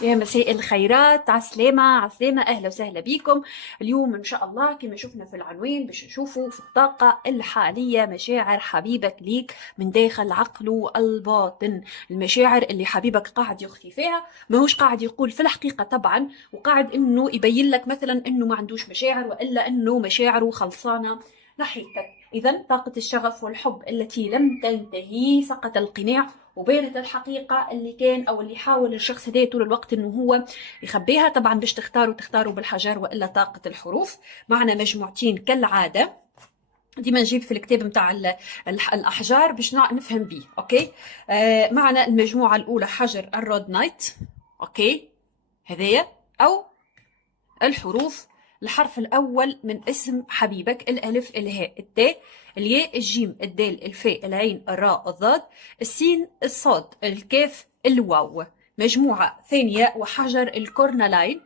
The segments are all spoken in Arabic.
يا مساء الخيرات، عسلامة عسلامة، أهلا وسهلا بكم. اليوم إن شاء الله كما شفنا في العنوان باش نشوفوا في الطاقة الحالية مشاعر حبيبك ليك من داخل عقله الباطن. المشاعر اللي حبيبك قاعد يخفي فيها، ماهوش قاعد يقول في الحقيقة طبعا، وقاعد إنه يبين لك مثلا إنه ما عندوش مشاعر وإلا إنه مشاعره خلصانة ناحيتك. إذا طاقة الشغف والحب التي لم تنتهي، سقط القناع وبانت الحقيقة اللي كان أو اللي حاول الشخص ده طول الوقت إنه هو يخبيها. طبعا باش تختاروا بالحجر وإلا طاقة الحروف. معنا مجموعتين كالعادة، ديما نجيب في الكتاب متاع الأحجار باش نفهم بيه. أوكي. معنا المجموعة الأولى حجر الرود نايت. أوكي، هذايا أو الحروف. الحرف الأول من اسم حبيبك: الألف، الهاء، التاء، الياء، الجيم، الدال، الفاء، العين، الراء، الضاد، السين، الصاد، الكاف، الواو. مجموعة ثانية وحجر الكورنالاين.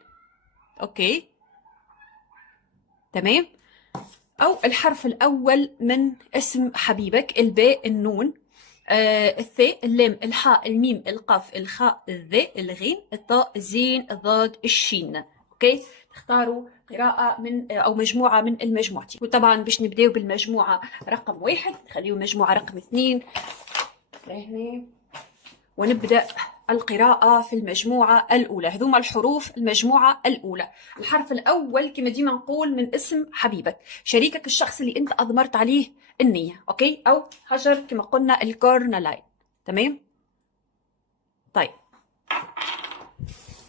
أوكي تمام. أو الحرف الأول من اسم حبيبك: الباء، النون، الثاء، اللام، الحاء، الميم، القاف، الخاء، الذاء، الغين، الطاء، الزين، الضاد، الشين. اوكي، تختاروا قراءة من أو مجموعة من المجموعتين. وطبعا باش نبداو بالمجموعة رقم واحد، خليو مجموعة رقم اثنين لهنا، ونبدأ القراءة في المجموعة الأولى. هذوما الحروف المجموعة الأولى. الحرف الأول كما ديما نقول من اسم حبيبك، شريكك، الشخص اللي أنت أضمرت عليه النية. أوكي، أو حجر كما قلنا الكورنالاين. تمام. طيب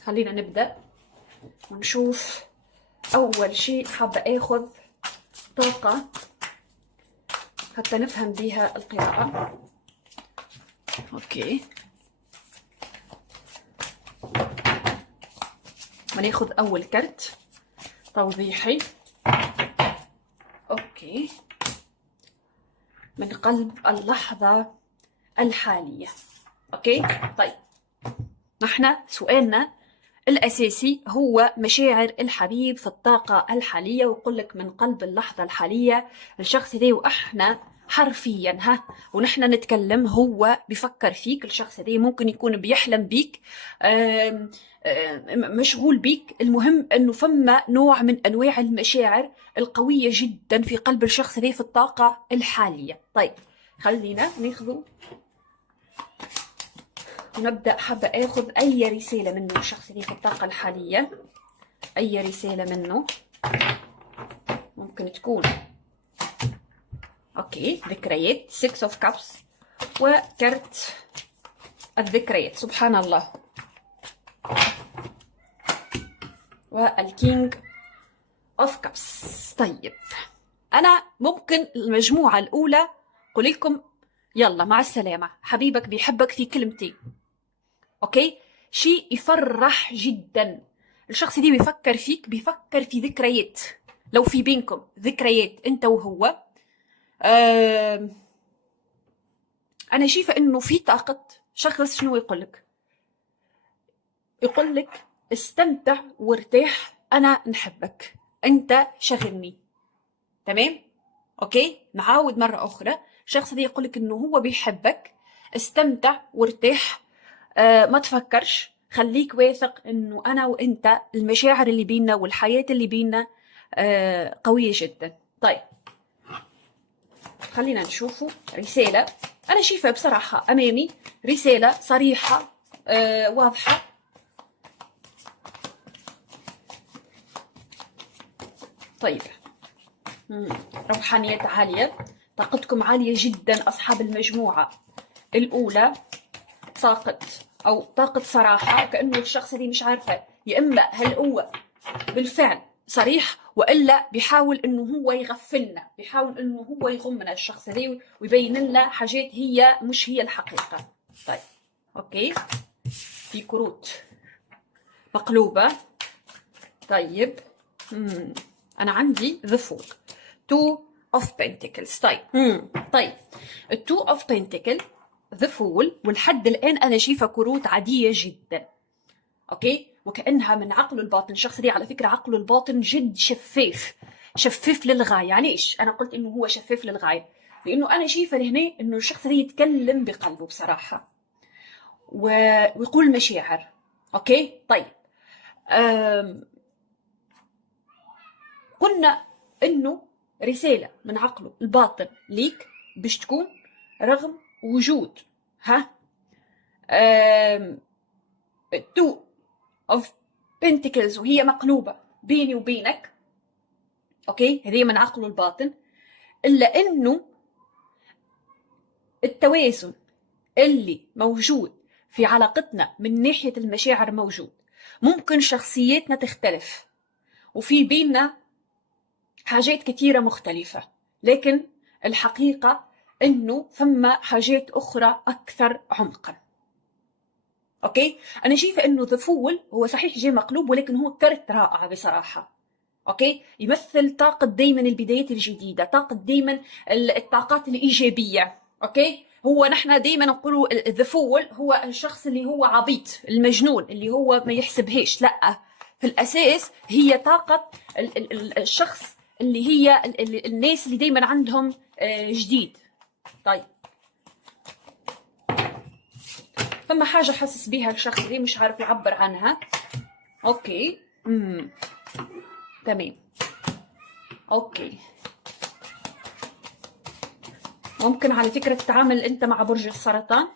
خلينا نبدأ ونشوف. أول شيء حابة أخذ طاقة حتى نفهم بها القراءة. أوكي، وناخذ أول كرت توضيحي. أوكي، من قلب اللحظة الحالية. أوكي طيب، نحن سؤالنا الأساسي هو مشاعر الحبيب في الطاقة الحالية، ويقول لك من قلب اللحظة الحالية. الشخص ده وإحنا حرفيا ونحن نتكلم هو بيفكر فيك. الشخص ده ممكن يكون بيحلم بيك، مشغول بيك. المهم أنه فما نوع من أنواع المشاعر القوية جدا في قلب الشخص ده في الطاقة الحالية. طيب خلينا ناخذه ونبدأ. حابة أخذ أي رسالة منه الشخص اللي في الطاقة الحالية، أي رسالة منه ممكن تكون. أوكي، ذكريات 6 of cups وكرت الذكريات، سبحان الله، والكينج of cups. طيب أنا ممكن المجموعة الأولى قول لكم يلا مع السلامة، حبيبك بيحبك في كلمتين. أوكي، شيء يفرح جدا. الشخص دي بيفكر فيك، بيفكر في ذكريات. لو في بينكم ذكريات انت وهو، انا شايفه انه في طاقه شخص. شنو يقولك؟ يقولك استمتع وارتاح، انا نحبك، انت شغلني. تمام. اوكي، نعاود مره اخرى. الشخص دي يقولك انه هو بيحبك، استمتع وارتاح، ما تفكرش، خليك واثق انه انا وانت المشاعر اللي بينا والحياة اللي بينا قوية جدا. طيب خلينا نشوفوا رسالة. انا شايفة بصراحة امامي رسالة صريحة واضحة. طيب روحانيات عالية، طاقتكم عالية جدا أصحاب المجموعة الأولى. طاقة أو طاقة صراحة، كأنه الشخص اللي مش عارفة يا إما هل هو بالفعل صريح وإلا بيحاول إنه هو يغفلنا، بيحاول إنه هو يغمنا الشخص ذي ويبين لنا حاجات هي مش هي الحقيقة. طيب أوكي، في كروت مقلوبة. طيب أنا عندي the fool, two of pentacles. طيب ال two of pentacles, the fool، والحد الآن أنا شايفة كروت عادية جدا. أوكي، وكأنها من عقله الباطن. الشخص دي على فكرة عقله الباطن جد شفاف، شفاف للغاية. يعني إيش أنا قلت إنه هو شفاف للغاية؟ لأنه أنا شايفة لهنا إنه الشخص ده يتكلم بقلبه بصراحة ويقول مشاعر. اوكي طيب. أم... قلنا انه رسالة من عقله الباطن ليك باش تكون رغم وجود two of pentacles وهي مقلوبة بيني وبينك، اوكي، هذه من عقله الباطن، الا انه التوازن اللي موجود في علاقتنا من ناحية المشاعر موجود. ممكن شخصياتنا تختلف وفي بيننا حاجات كثيرة مختلفة، لكن الحقيقة انه ثم حاجات اخرى اكثر عمقا. اوكي، انا شايفة انه ذا فول هو صحيح جاي مقلوب، ولكن هو كرت رائع بصراحة. اوكي، يمثل طاقة دايما البدايات الجديدة، طاقة دايما الطاقات الإيجابية. اوكي، هو نحن دايما نقولوا ذا فول هو الشخص اللي هو عبيط المجنون اللي هو ما يحسبهاش، لا، في الأساس هي طاقة الشخص اللي هي الناس اللي دايما عندهم جديد. طيب، فما حاجة حاسس بيها الشخص اللي مش عارف يعبر عنها. اوكي تمام. اوكي، ممكن على فكرة تتعامل انت مع برج السرطان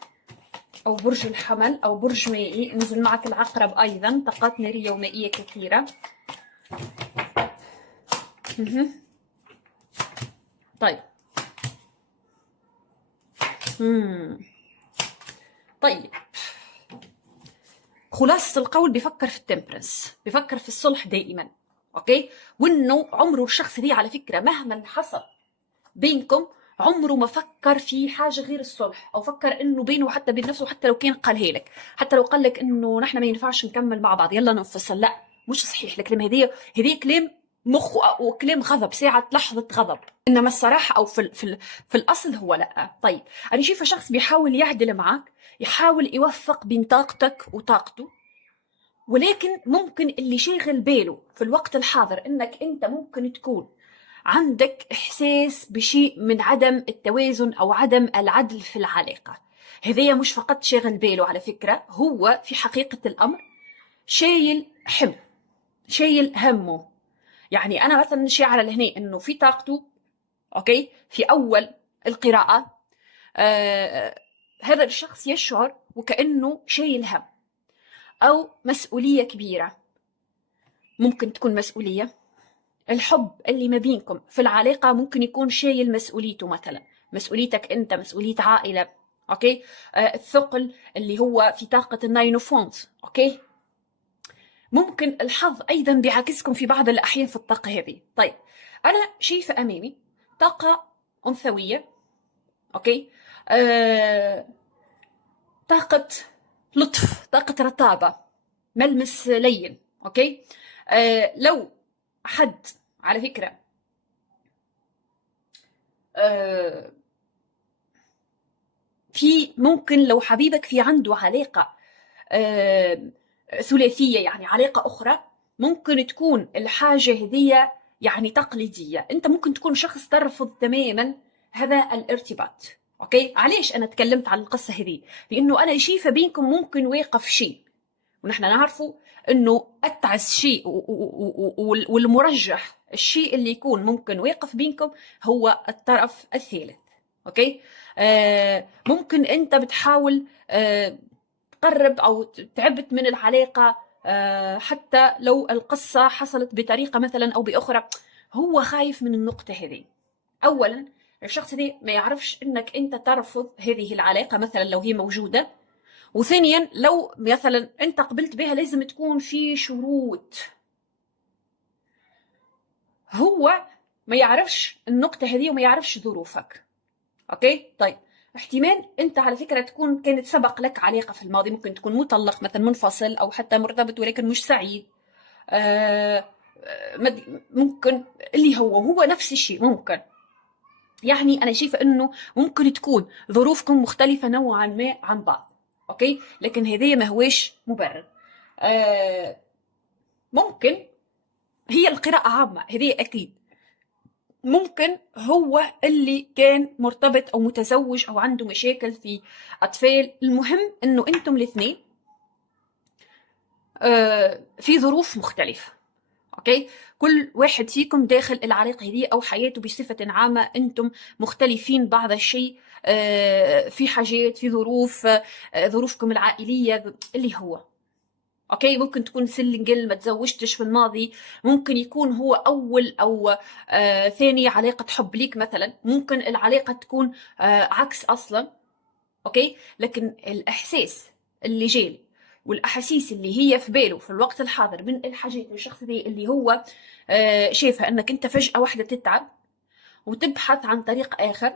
او برج الحمل او برج مائي، نزل معك العقرب ايضا، طاقات نارية ومائية كثيرة. طيب طيب، خلاصة القول بيفكر في التمبرنس، بيفكر في الصلح دائما. اوكي، وانه عمره الشخص دي على فكرة مهما حصل بينكم عمره ما فكر في حاجه غير الصلح، او فكر انه بينه حتى بين نفسه، حتى لو كان قالها لك، حتى لو قال لك انه نحن ما ينفعش نكمل مع بعض يلا ننفصل، لا مش صحيح الكلام. هذه كلام مخ وكلام غضب، ساعه لحظه غضب، انما الصراحه او في الاصل هو لا. طيب، انا شايفه شخص بيحاول يعدل معك، يحاول يوفق بين طاقتك وطاقته، ولكن ممكن اللي شاغل باله في الوقت الحاضر انك انت ممكن تكون عندك إحساس بشيء من عدم التوازن أو عدم العدل في العلاقة. هذا مش فقط شاغل باله، على فكرة هو في حقيقة الأمر شايل شايل همه. يعني أنا مثلا شاعرة لهنا إنه في طاقته، أوكي، في أول القراءة هذا الشخص يشعر وكأنه شايل هم أو مسؤولية كبيرة. ممكن تكون مسؤولية الحب اللي ما بينكم في العلاقة، ممكن يكون شايل مسؤوليته، مثلا مسؤوليتك أنت، مسؤولية عائلة. أوكي، الثقل اللي هو في طاقة الناين اوف وانز. أوكي، ممكن الحظ أيضا بيعكسكم في بعض الأحيان في الطاقة هذه. طيب، أنا شايفة أمامي طاقة أنثوية. أوكي، طاقة لطف، طاقة رطابة، ملمس لين. أوكي، لو حد على فكرة في ممكن لو حبيبك في عنده علاقة ثلاثية، يعني علاقة أخرى، ممكن تكون الحاجة هذه يعني تقليدية، أنت ممكن تكون شخص ترفض تماما هذا الارتباط. أوكي، علاش أنا تكلمت عن القصة هذه؟ لأنه أنا شايفة بينكم ممكن واقف شيء، ونحن نعرفوا أنه أتعس شيء والمرجح الشيء اللي يكون ممكن واقف بينكم هو الطرف الثالث. أوكي، ممكن أنت بتحاول تقرب أو تعبت من العلاقة، حتى لو القصة حصلت بطريقة مثلا أو بأخرى، هو خايف من النقطة هذه. أولا الشخص ده ما يعرفش أنك أنت ترفض هذه العلاقة مثلا لو هي موجودة، وثانيا لو مثلا أنت قبلت بها لازم تكون في شروط، هو ما يعرفش النقطة هذه وما يعرفش ظروفك. أوكي، طيب، احتمال انت على فكره تكون كانت سبق لك علاقه في الماضي، ممكن تكون مطلق مثلا، منفصل، او حتى مرتبط ولكن مش سعيد. ممكن اللي هو نفس الشيء ممكن. يعني انا شايفه انه ممكن تكون ظروفكم مختلفه نوعا ما عن بعض. اوكي، لكن هذه ما هوش مبرر. ممكن هي القراءه عامه هذه اكيد، ممكن هو اللي كان مرتبط أو متزوج أو عنده مشاكل في أطفال. المهم أنه أنتم الاثنين في ظروف مختلفة. اوكي، كل واحد فيكم داخل العلاقة هذه او حياته بصفة عامة انتم مختلفين بعض الشيء في حاجات، في ظروف، ظروفكم العائلية اللي هو اوكي. ممكن تكون سنجل ما تزوجتش في الماضي، ممكن يكون هو اول او ثاني علاقة حب ليك مثلا، ممكن العلاقة تكون عكس اصلا. اوكي، لكن الاحساس اللي جالي والاحاسيس اللي هي في باله في الوقت الحاضر من الحاجات من الشخص دي اللي هو شايفها انك انت فجأة واحدة تتعب وتبحث عن طريق اخر.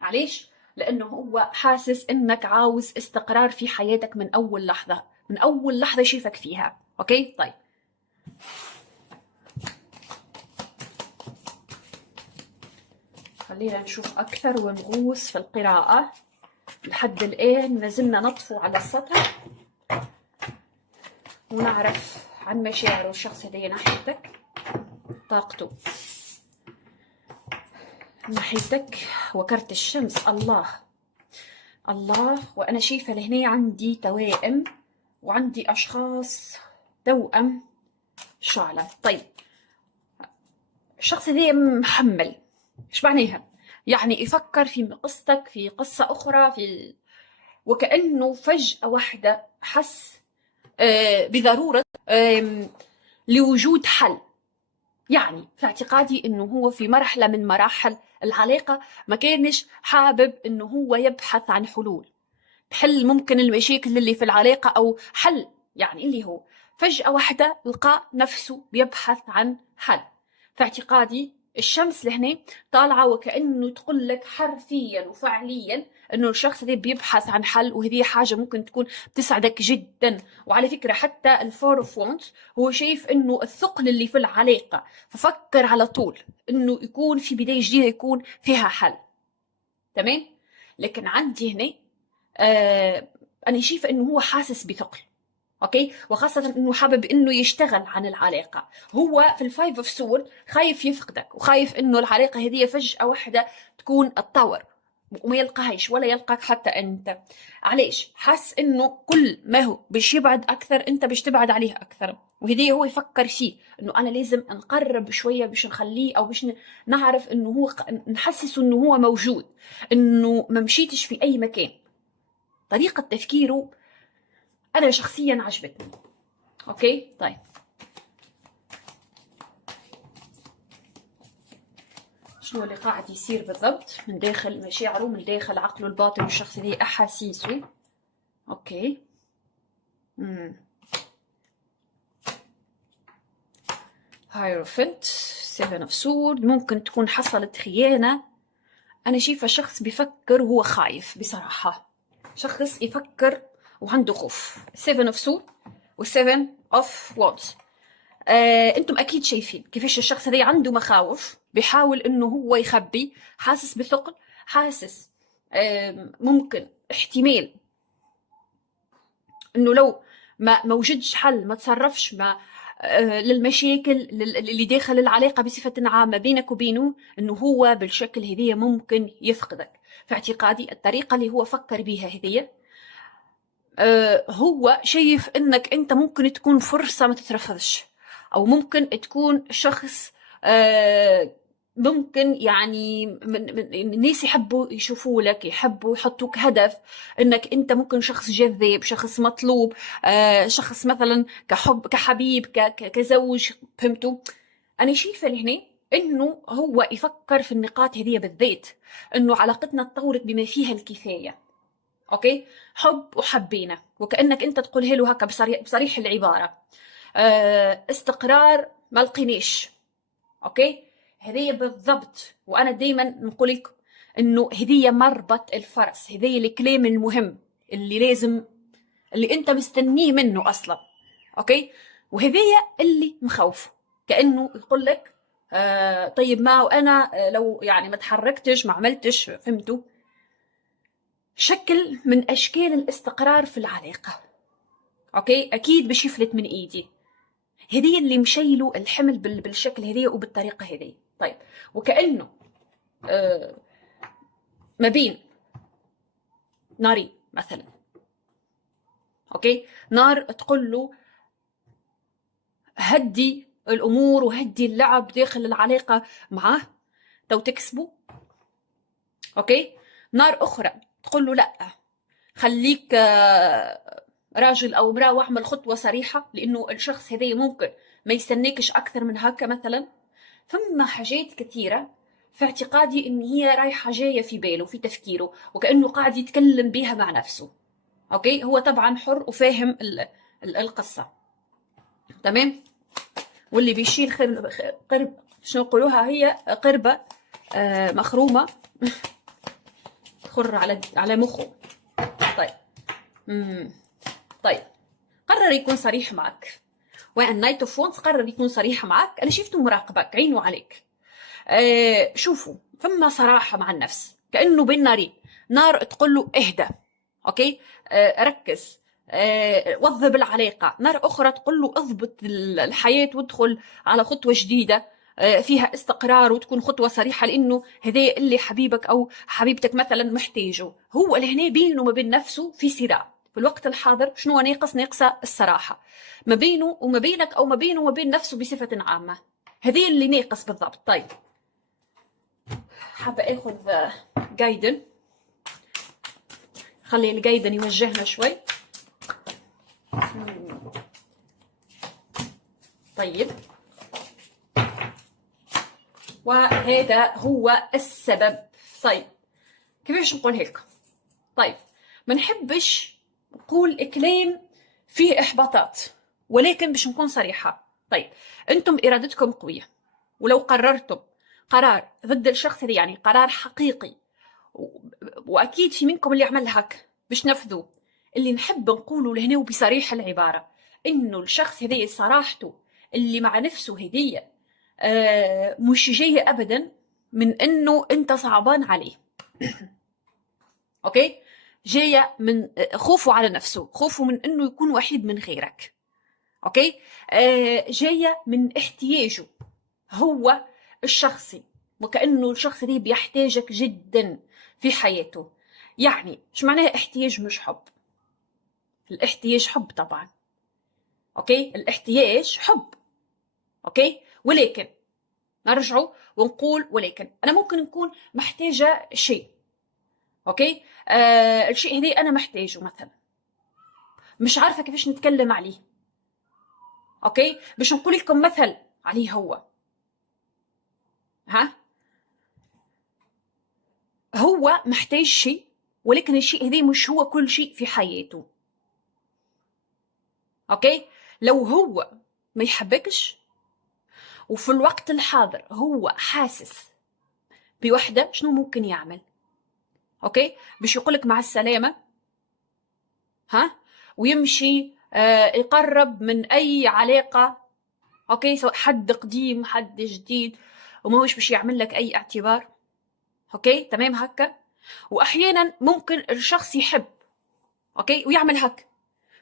علاش؟ لانه هو حاسس انك عاوز استقرار في حياتك من اول لحظة، من اول لحظة يشوفك فيها. اوكي طيب، خلينا نشوف اكثر ونغوص في القراءة. لحد الان ما زلنا نطفو على السطر ونعرف عن مشاعره الشخص هذا ناحيتك، طاقته ناحيتك. وكرت الشمس، الله الله. وأنا شايفة لهنا عندي توائم وعندي أشخاص توأم شعلة. طيب الشخص ذي محمل، إيش معناها؟ يعني يفكر في قصتك في قصة أخرى، في وكأنه فجأة واحدة حس بضرورة لوجود حل. يعني في اعتقادي انه هو في مرحلة من مراحل العلاقة ما كانش حابب انه هو يبحث عن حلول تحل ممكن المشاكل اللي في العلاقة او حل، يعني اللي هو فجأة واحدة لقى نفسه بيبحث عن حل. في اعتقادي الشمس لهنا طالعة وكأنه تقول لك حرفيا وفعليا انه الشخص ده بيبحث عن حل، وهذه حاجة ممكن تكون بتسعدك جدا. وعلى فكرة حتى الفور اوف وونز هو شايف انه الثقل اللي في العلاقة، ففكر على طول انه يكون في بداية جديدة يكون فيها حل. تمام. لكن عندي هنا انا شايفة انه هو حاسس بثقل. اوكي، وخاصة انه حابب انه يشتغل عن العلاقة. هو في الفايف اوف سور خايف يفقدك وخايف انه العلاقة هذه فجأة واحدة تكون تطور وما يلقاهاش ولا يلقاك حتى انت. علاش؟ حس انه كل ما هو باش يبعد اكثر انت باش تبعد عليه اكثر، وهذه هو يفكر فيه انه انا لازم نقرب شوية باش نخليه او باش نعرف انه هو نحسسه انه هو موجود، انه ما مشيتش في اي مكان. طريقة تفكيره انا شخصيا عجبتني. اوكي طيب، شنو اللي قاعد يصير بالضبط من داخل مشاعره، من داخل عقله الباطن والشخص ذي احاسيسه. اوكي هايروفنت، سيفن اوف سورد، ممكن تكون حصلت خيانة. انا شايفة شخص بيفكر وهو خايف بصراحة، شخص يفكر وعنده خوف. سيفن اوف سورد وسيفن اوف وونز. انتم اكيد شايفين كيفاش الشخص هذا عنده مخاوف، بيحاول انه هو يخبي، حاسس بثقل، حاسس ممكن احتمال انه لو ما وجدش حل، ما تصرفش، ما للمشاكل اللي داخل العلاقة بصفة عامة بينك وبينه، انه هو بالشكل هذية ممكن يفقدك. في اعتقادي الطريقة اللي هو فكر بيها هذية هو شايف انك انت ممكن تكون فرصة ما تترفضش، او ممكن تكون شخص ممكن يعني من الناس يحبوا يشوفوا لك، يحبوا يحطوك هدف، انك انت ممكن شخص جذاب، شخص مطلوب، شخص مثلا كحبيب كزوج. فهمتوا؟ انا شايفه لهنا انه هو يفكر في النقاط هذه بالذات، انه علاقتنا تطورت بما فيها الكفايه. اوكي، حب وحبينا، وكانك انت تقولها له هكا بصريح العباره. استقرار ما لقيناش. اوكي، هذه بالضبط. وانا دائما نقول لكم انه هذه مربط الفرس، هذه الكلام المهم اللي لازم، اللي انت مستنيه منه اصلا. اوكي، وهذه اللي مخوفه، كانه يقول لك طيب ما وانا لو يعني ما تحركتش ما عملتش. فهمتوا؟ شكل من اشكال الاستقرار في العلاقه. اوكي، اكيد باش يفلت من ايدي. هذه اللي مشيله الحمل بالشكل هذه وبالطريقه هذه. طيب، وكانه ما بين ناري مثلا. اوكي، نار تقول له هدي الامور وهدي اللعب داخل العلاقه معاه تو تكسبوا. اوكي. نار اخرى تقول له لا، خليك راجل او امراه واعمل خطوه صريحه، لانه الشخص هذا ممكن ما يستناكش اكثر من هكا مثلا. ثم حاجات كثيره في اعتقادي ان هي رايحه جايه في باله في تفكيره، وكانه قاعد يتكلم بها مع نفسه. اوكي. هو طبعا حر وفاهم القصه. تمام. واللي بيشيل قرب شنو نقولوها، هي قربه مخرومه تخر على مخه. طيب. طيب، قرر يكون صريح معك. وان نايت اوف وونز قرر يكون صريح معك. انا شفته مراقبك، عينه عليك. شوفوا، فما صراحه مع النفس، كانه بين نارين. نار تقول له اهدى، اوكي، ركز، وظب العلاقه. نار اخرى تقول له اضبط الحياه وادخل على خطوه جديده فيها استقرار، وتكون خطوه صريحه، لانه هذا اللي حبيبك او حبيبتك مثلا محتاجه. هو لهنا بينه وما بين نفسه في صراع في الوقت الحاضر. شنو ناقصه الصراحه ما بينه وما بينك، او ما بينه وما بين نفسه بصفه عامه. هذه اللي ناقص بالضبط. طيب، حابه اخذ جايدن، خلي الجايدن يوجهنا شوي. طيب، وهذا هو السبب. طيب، كيفاش نقول هيك؟ طيب، ما نحبش نقول كلام فيه احباطات، ولكن باش نكون صريحه. طيب، انتم ارادتكم قويه، ولو قررتم قرار ضد الشخص هذا، يعني قرار حقيقي، واكيد في منكم اللي عمل هك باش نفذوا. اللي نحب نقوله لهنا وبصريح العباره، انه الشخص هذا صراحته اللي مع نفسه هديه مش جايه ابدا من انه انت صعبان عليه. اوكي، جايه من خوفه على نفسه، خوفه من انه يكون وحيد من غيرك. اوكي. جايه من احتياجه هو الشخصي، وكانه الشخص ده بيحتاجك جدا في حياته. يعني شو معناها احتياج مش حب؟ الاحتياج حب طبعا. اوكي، الاحتياج حب. اوكي، ولكن نرجعوا ونقول ولكن انا ممكن نكون محتاجه شيء. اوكي، الشيء هذا انا محتاجه مثلا، مش عارفه كيفاش نتكلم عليه. اوكي، باش نقول لكم مثل عليه هو محتاج شيء، ولكن الشيء هذا مش هو كل شيء في حياته. اوكي، لو هو ما يحبكش وفي الوقت الحاضر هو حاسس بوحدة، شنو ممكن يعمل؟ اوكي، باش يقولك مع السلامة ويمشي يقرب من اي علاقة. اوكي، سواء حد قديم حد جديد، وما هوش باش يعمل لك اي اعتبار. اوكي، تمام هكا. واحيانا ممكن الشخص يحب، اوكي، ويعمل هكا،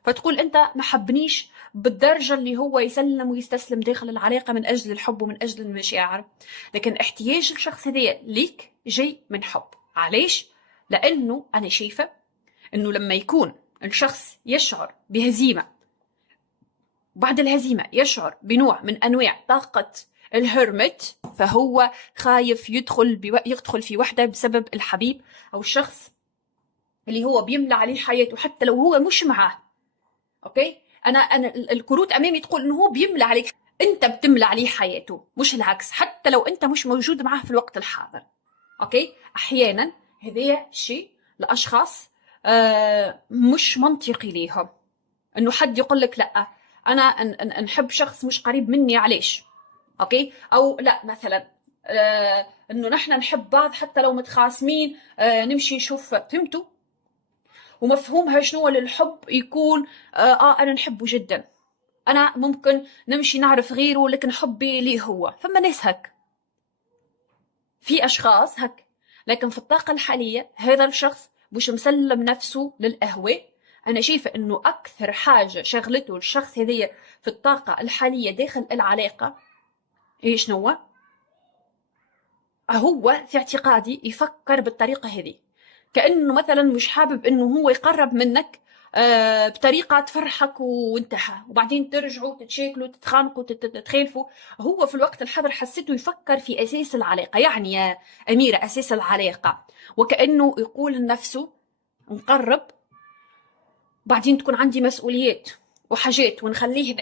فتقول انت ما حبنيش بالدرجه اللي هو يسلم ويستسلم داخل العلاقه من اجل الحب ومن اجل المشاعر. لكن احتياج الشخص هذا ليك جاي من حب. علاش؟ لانه انا شايفه انه لما يكون الشخص يشعر بهزيمه، وبعد الهزيمه يشعر بنوع من انواع طاقه الهرمت، فهو خايف يدخل في وحده بسبب الحبيب او الشخص اللي هو بيملى عليه حياته حتى لو هو مش معاه. اوكي، انا الكروت امامي تقول انه هو بيملى عليك، انت بتملى عليه حياته مش العكس، حتى لو انت مش موجود معاه في الوقت الحاضر. اوكي، احيانا هذا شيء لاشخاص مش منطقي ليهم، انه حد يقول لك لا انا نحب شخص مش قريب مني. علاش؟ اوكي، او لا مثلا انه نحن نحب بعض حتى لو متخاصمين نمشي نشوف. فهمتوا؟ ومفهومها شنو للحب يكون انا نحبه جدا، انا ممكن نمشي نعرف غيره لكن حبي ليه هو. فما ناس هك، في اشخاص هك. لكن في الطاقه الحاليه هذا الشخص مش مسلم نفسه للاهواء. انا شايفه انه اكثر حاجه شغلته الشخص هذية في الطاقه الحاليه داخل العلاقه هي شنو؟ هو في اعتقادي يفكر بالطريقه هذه، كانه مثلا مش حابب انه هو يقرب منك بطريقة تفرحك وانتهى، وبعدين ترجعوا تتشاكلوا تتخانقوا تتخالفوا. هو في الوقت الحاضر حسيته يفكر في أساس العلاقة، يعني يا أميرة أساس العلاقة، وكأنه يقول لنفسه نقرب، بعدين تكون عندي مسؤوليات وحاجات،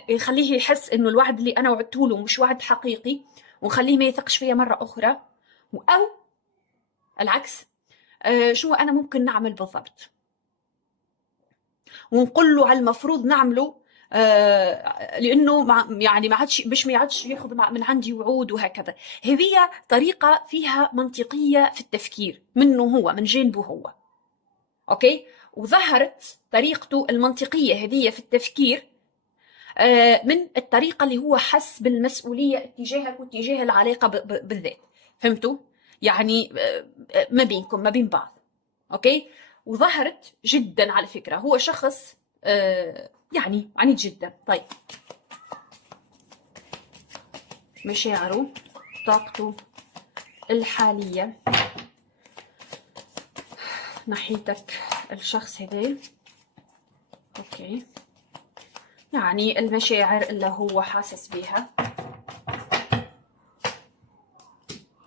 يخليه يحس إنه الوعد اللي أنا وعدته له مش وعد حقيقي، ونخليه ما يثقش فيا مرة أخرى. أو العكس، شو أنا ممكن نعمل بالضبط، ونقول له على المفروض نعمله، لانه يعني ما عادش ياخذ من عندي وعود وهكذا. هذه طريقه فيها منطقيه في التفكير منه هو، من جانبه هو. اوكي، وظهرت طريقته المنطقيه هذه في التفكير من الطريقه اللي هو حس بالمسؤوليه اتجاهك واتجاه العلاقه بالذات. فهمتوا؟ يعني ما بينكم ما بين بعض. اوكي، وظهرت جدا على فكرة هو شخص يعني عنيد جدا. طيب، مشاعره، طاقته الحالية ناحيتك الشخص هذا. اوكي، يعني المشاعر اللي هو حاسس بيها.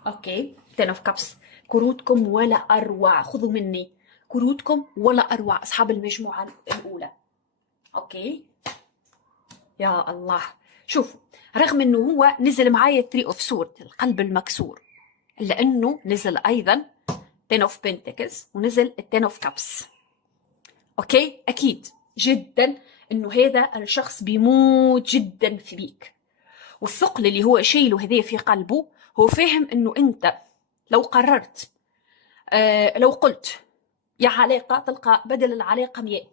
اوكي، ten of cups، كروتكم ولا اروع، خذوا مني كروتكم ولا اروع اصحاب المجموعة الاولى. اوكي يا الله، شوفوا، رغم انه هو نزل معايا تري اوف سورد القلب المكسور، الا انه نزل ايضا ten of pentacles ونزل ten of cups. اوكي، اكيد جدا انه هذا الشخص بيموت جدا في بيك، والثقل اللي هو شايله هذا في قلبه، هو فاهم انه انت لو قررت لو قلت يا علاقة تلقى بدل العلاقة 100.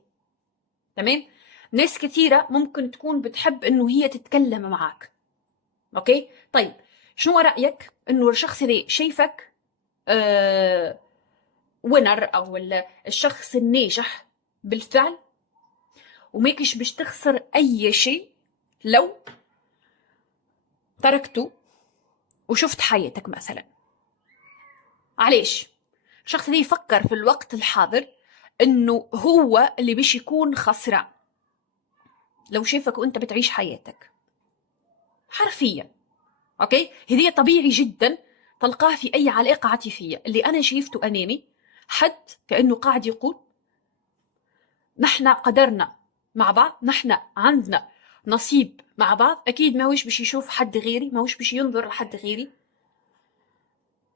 تمام؟ ناس كثيرة ممكن تكون بتحب انه هي تتكلم معك. اوكي، طيب شنو رأيك انه الشخص ذي شايفك وينر، او الشخص الناجح بالفعل، وماكش باش تخسر اي شيء لو تركته وشفت حياتك مثلا. علاش؟ الشخص ذي يفكر في الوقت الحاضر انه هو اللي باش يكون خسران لو شافك وانت بتعيش حياتك حرفيا. اوكي، هذه طبيعي جدا تلقاه في اي علاقه عاطفيه. اللي انا شايفته امامي حد كانه قاعد يقول نحن قدرنا مع بعض، نحن عندنا نصيب مع بعض، اكيد ما هوش باش يشوف حد غيري، ما هوش باش ينظر لحد غيري.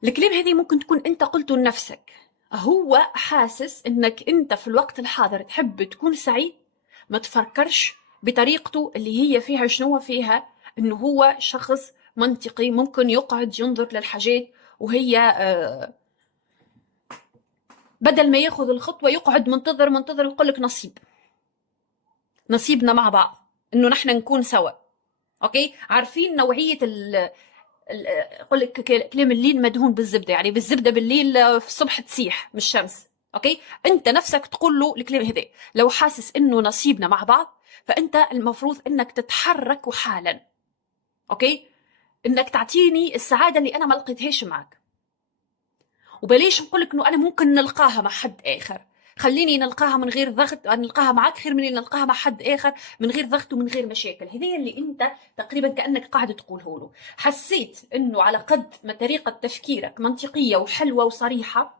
الكلام هذه ممكن تكون انت قلته لنفسك، هو حاسس انك انت في الوقت الحاضر تحب تكون سعيد، ما تفكرش بطريقته اللي هي فيها شنو فيها، انه هو شخص منطقي ممكن يقعد ينظر للحاجات، وهي بدل ما ياخذ الخطوه يقعد منتظر يقول لك نصيبنا مع بعض، انه نحن نكون سوا. اوكي، عارفين نوعيه يقول لك كلام الليل مدهون بالزبده، يعني بالزبده بالليل في الصبح تسيح من الشمس. اوكي، انت نفسك تقول له الكلام هذا، لو حاسس انه نصيبنا مع بعض فانت المفروض انك تتحرك حالا. اوكي، انك تعطيني السعاده اللي انا ما لقيتهاش معك، وبليش نقول لك انه انا ممكن نلقاها مع حد اخر، خليني نلقاها من غير ضغط، نلقاها معك خير من نلقاها مع حد اخر من غير ضغط ومن غير مشاكل. هذه اللي انت تقريبا كانك قاعد تقوله له. حسيت انه على قد ما طريقه تفكيرك منطقيه وحلوه وصريحه،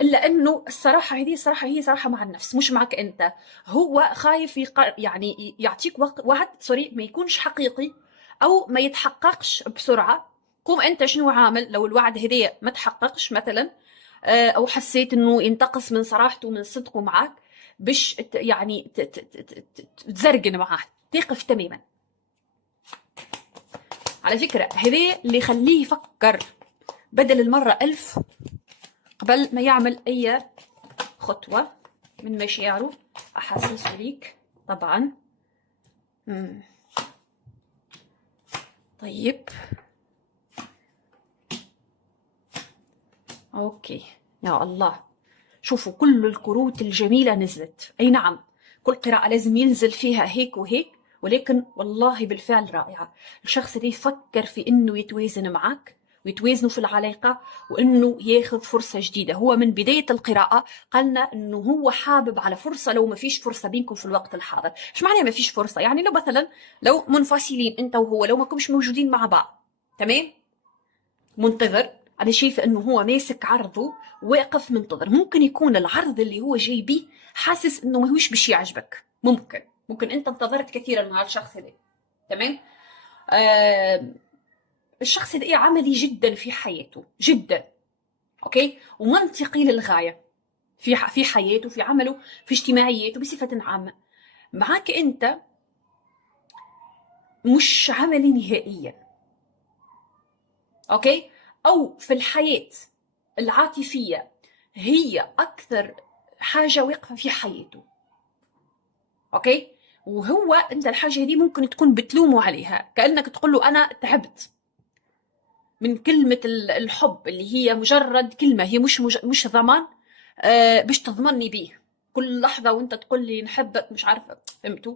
الا انه الصراحه هذه صراحه هي صراحه مع النفس مش معك انت. هو خايف يعني يعطيك وعد سوري ما يكونش حقيقي او ما يتحققش بسرعه. قوم انت شنو عامل لو الوعد هذا ما تحققش مثلا، او حسيت انه ينتقص من صراحته ومن صدقه معك، باش يعني تزرقن معاه، تقف تماما. على فكرة هذا اللي يخليه يفكر بدل المرة 1000 قبل ما يعمل أي خطوة من مشاعره، أحاسيسه ليك طبعا. طيب أوكي يا الله، شوفوا كل الكروت الجميلة نزلت. أي نعم، كل قراءة لازم ينزل فيها هيك وهيك، ولكن والله بالفعل رائعة. الشخص اللي يفكر في إنه يتوازن معك ويتوازنوا في العلاقة، وإنه ياخذ فرصة جديدة. هو من بداية القراءة قالنا إنه هو حابب على فرصة لو ما فيش فرصة بينكم في الوقت الحاضر. إيش معنى ما فيش فرصة؟ يعني لو مثلا لو منفصلين أنت وهو، لو ما كنتش موجودين مع بعض، تمام، منتظر. أنا شايفة إنه هو ماسك عرضه واقف منتظر. ممكن يكون العرض اللي هو جاي بيه حاسس إنه ما هوش باش يعجبك، ممكن أنت انتظرت كثيرا مع الشخص هذا، تمام. الشخص ده عملي جدا في حياته جدا، اوكي، ومنطقي للغايه في حياته، في عمله، في اجتماعياته بصفه عامه. معاك انت مش عملي نهائيا، اوكي، او في الحياه العاطفيه هي اكثر حاجه واقفه في حياته، اوكي. وهو انت الحاجه دي ممكن تكون بتلومه عليها، كانك تقول له انا تعبت من كلمة الحب اللي هي مجرد كلمة، هي مش ضمان باش تضمني بيه كل لحظة وانت تقول لي نحبك، مش عارفة، فهمتوا؟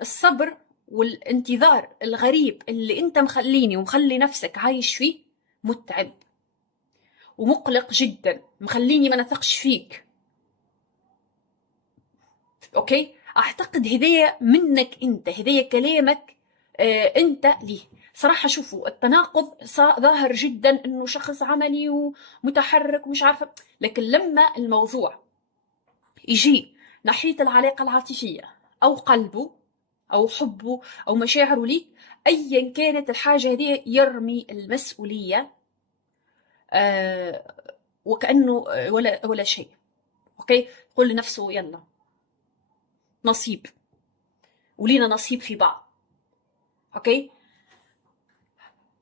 الصبر والانتظار الغريب اللي انت مخليني ومخلي نفسك عايش فيه متعب ومقلق جدا، مخليني ما نثقش فيك، اوكي. اعتقد هدية منك انت، هدية كلامك انت ليه. صراحة شوفوا التناقض ظاهر جدا انه شخص عملي ومتحرك ومش عارفة، لكن لما الموضوع يجي ناحية العلاقة العاطفية او قلبه او حبه او مشاعره ليك، ايا كانت الحاجة هذه يرمي المسؤولية وكأنه ولا شيء، اوكي. يقول لنفسه يلا نصيب، ولينا نصيب في بعض، اوكي.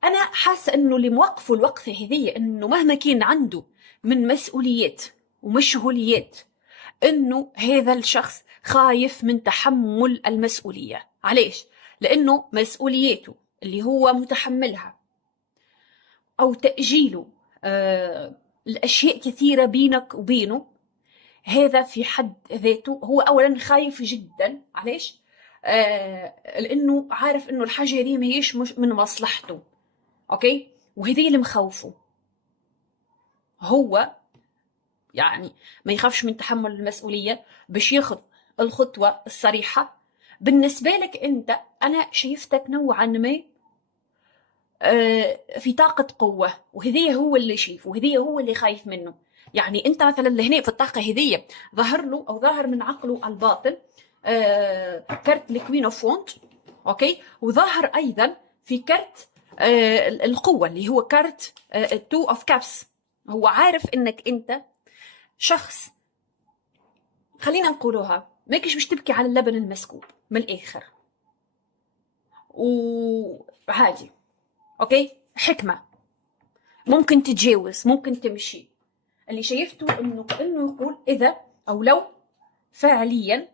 انا حاسه انه اللي موقفه الوقفه هذه انه مهما كان عنده من مسؤوليات ومشغوليات، انه هذا الشخص خايف من تحمل المسؤوليه. علاش؟ لانه مسؤولياته اللي هو متحملها او تاجيله الاشياء كثيره بينك وبينه، هذا في حد ذاته هو اولا خايف جدا. علاش؟ لانه عارف انه الحاجه هذه ما هيش مش من مصلحته، اوكي. وهذه اللي مخوفه. هو يعني ما يخافش من تحمل المسؤوليه باش ياخذ الخطوه الصريحه. بالنسبه لك انت انا شايفتك نوعا ما في طاقه قوه، وهذه هو اللي شايفه، وهذه هو اللي خايف منه. يعني انت مثلا لهنا في الطاقه هذه ظهر له او ظاهر من عقله الباطن كارت الكوين اوف وونت، اوكي. وظاهر ايضا في كارت القوه اللي هو كارت تو اوف كابس. هو عارف انك انت شخص، خلينا نقولوها، ماكش باش تبكي على اللبن المسكوب من الاخر، وعادي، اوكي، حكمه، ممكن تتجاوز، ممكن تمشي. اللي شايفته انه كانه يقول اذا او لو فعليا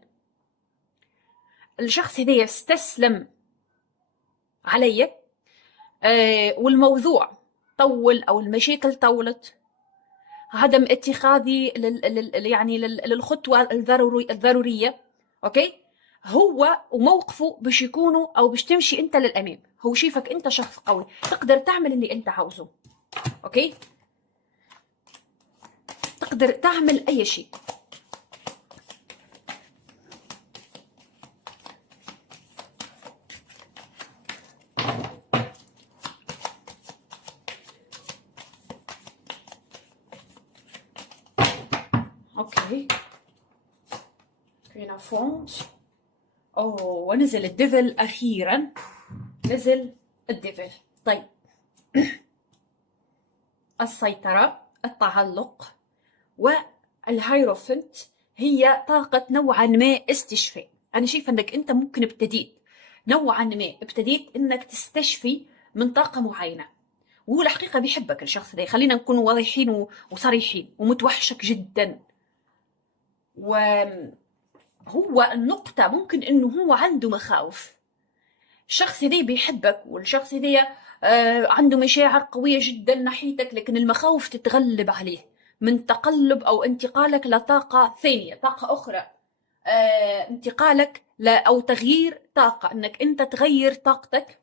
الشخص هذا يستسلم علي والموضوع طول او المشاكل طولت، عدم اتخاذي يعني للخطوه الضروريه، اوكي، هو وموقفه باش يكونوا او باش تمشي انت للامام. هو شايفك انت شخص قوي تقدر تعمل اللي انت عاوزه، اوكي، تقدر تعمل اي شيء. اوكي، كرينا فونت. اوه، ونزل الديفل اخيرا، نزل الديفل. طيب السيطرة، التعلق، والهيروفنت هي طاقة نوعا ما استشفاء. أنا شايفة أنك أنت ممكن نوعا ما ابتديت أنك تستشفي من طاقة معينة، وهو الحقيقة بيحبك الشخص ده، خلينا نكون واضحين وصريحين، ومتوحشك جدا. وهو النقطة ممكن أنه هو عنده مخاوف. الشخص هذا بيحبك، والشخص هذا عنده مشاعر قوية جدا ناحيتك، لكن المخاوف تتغلب عليه من تقلب أو انتقالك لطاقة ثانية، طاقة أخرى، انتقالك أو تغيير طاقة، أنك أنت تغير طاقتك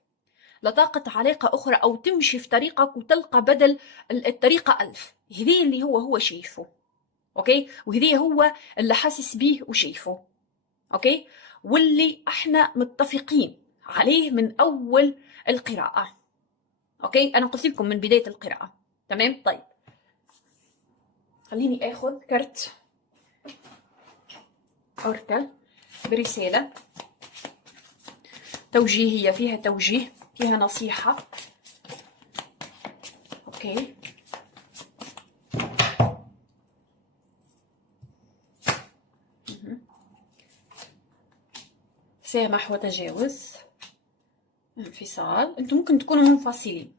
لطاقة علاقة أخرى، أو تمشي في طريقك وتلقى بدل الطريقة 1000. هذي اللي هو شايفه، أوكي، وهذي هو اللي حاسس بيه وشايفه، أوكي، واللي احنا متفقين عليه من أول القراءة، أوكي. أنا قلت لكم من بداية القراءة، تمام. طيب خليني آخذ كرت أوركل برسالة توجيهية، فيها توجيه، فيها نصيحة، أوكي. سامح وتجاوز، انفصال. انتم ممكن تكونوا منفصلين،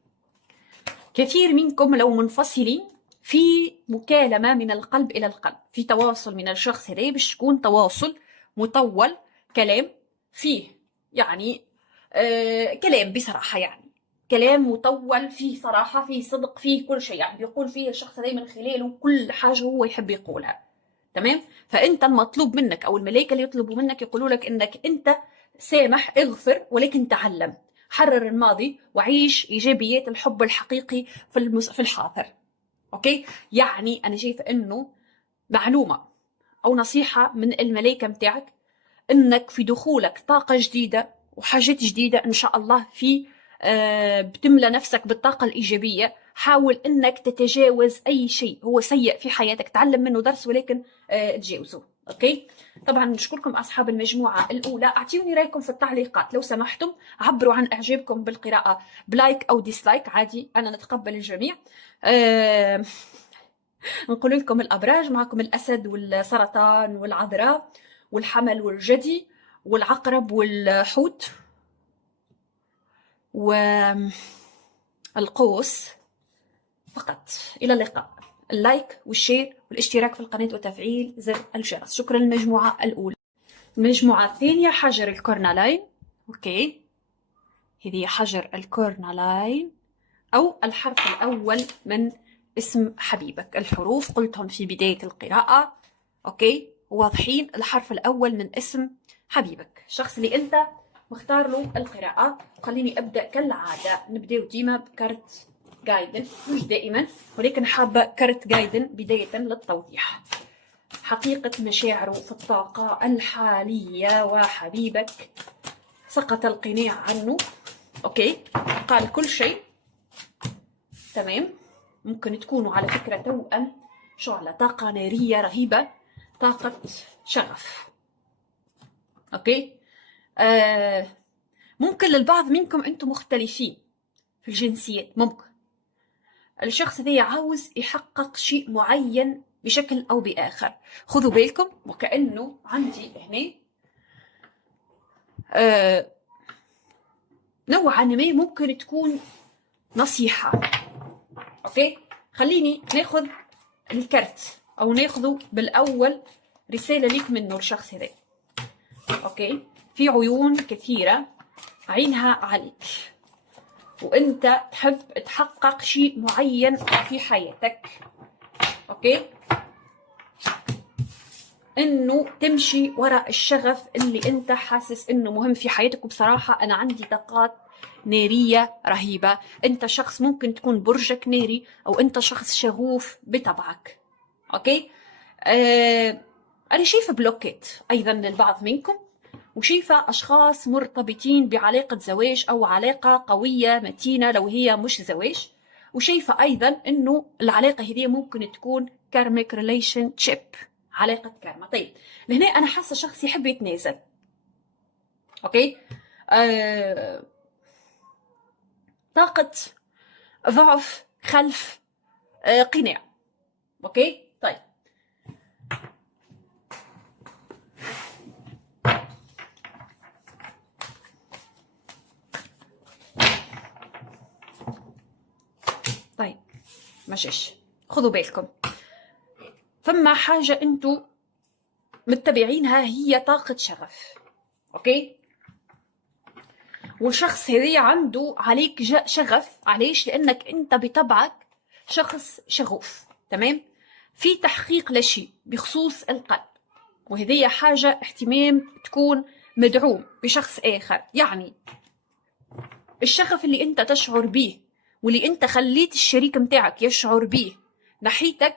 كثير منكم لو منفصلين في مكالمة من القلب إلى القلب، في تواصل من الشخص هذا، باش تكون تواصل مطول، كلام فيه يعني كلام بصراحة، يعني كلام مطول فيه صراحة، فيه صدق، فيه كل شيء، يعني بيقول فيه الشخص هذا من خلاله كل حاجة هو يحب يقولها، تمام. فأنت المطلوب منك، أو الملائكة اللي يطلبوا منك يقولوا لك إنك أنت سامح، اغفر، ولكن تعلم، حرر الماضي وعيش إيجابيات الحب الحقيقي في الحاضر، أوكي. يعني أنا شايفة إنه معلومة أو نصيحة من الملائكة متاعك، إنك في دخولك طاقة جديدة وحاجات جديدة إن شاء الله، في بتملى نفسك بالطاقة الإيجابية. حاول إنك تتجاوز أي شيء هو سيء في حياتك، تعلم منه درس، ولكن تجاوزه، أوكي. طبعا نشكركم أصحاب المجموعة الأولى، أعطيوني رأيكم في التعليقات لو سمحتم، عبروا عن إعجابكم بالقراءة بلايك أو ديسلايك، عادي، أنا نتقبل الجميع. نقول لكم الأبراج معكم: الأسد والسرطان والعذراء والحمل والجدي والعقرب والحوت والقوس. فقط إلى اللقاء. اللايك والشير والاشتراك في القناة وتفعيل زر الجرس. شكرا للمجموعة الأولى. المجموعة الثانية حجر الكورنالاين، أوكي. هذه حجر الكورنالاين أو الحرف الأول من اسم حبيبك. الحروف قلتهم في بداية القراءة، أوكي، واضحين. الحرف الأول من اسم حبيبك، الشخص اللي أنت مختار له القراءة. خليني أبدأ كالعادة، نبدأ ديما بكارت جايدن، مش دائما، ولكن حابة كارت جايدن بداية للتوضيح حقيقة مشاعره في الطاقة الحالية. وحبيبك سقط القناع عنه، أوكي، قال كل شيء، تمام. ممكن تكونوا على فكرة توأم، شعلة طاقة نارية رهيبة، طاقة شغف، أوكي. ممكن للبعض منكم أنتم مختلفين في الجنسيات، ممكن الشخص ذي عاوز يحقق شيء معين بشكل أو بآخر. خذوا بالكم، وكأنه عندي هنا نوعا ما ممكن تكون نصيحة، أوكي. خليني ناخذ الكرت، أو ناخذه بالأول رسالة ليك منه الشخص هذا، أوكي. في عيون كثيرة عينها عليك، وأنت تحب تحقق شيء معين في حياتك، أوكي. إنه تمشي وراء الشغف اللي أنت حاسس إنه مهم في حياتك. وبصراحة أنا عندي طاقات نارية رهيبة. أنت شخص ممكن تكون برجك ناري، أو أنت شخص شغوف بطبعك، أوكي. أنا شايفة بلوكيت أيضا للبعض منكم، وشايفة أشخاص مرتبطين بعلاقة زواج أو علاقة قوية متينة لو هي مش زواج. وشايفة أيضا إنه العلاقة هذه ممكن تكون كارميك ريليشن شيب، علاقة كارما. طيب لهنا أنا حاسة شخص يحب يتنازل، أوكي. طاقة ضعف خلف قناع، أوكي. طيب طيب ماشيش، خذوا بالكم، فما حاجة انتو متبعينها، هي طاقة شغف، اوكي. والشخص هذي عنده عليك شغف، علاش؟ لانك انت بطبعك شخص شغوف، تمام، في تحقيق لشيء بخصوص القلب، وهذه حاجة احتمال تكون مدعوم بشخص آخر. يعني الشغف اللي انت تشعر به واللي انت خليت الشريك متاعك يشعر به ناحيتك،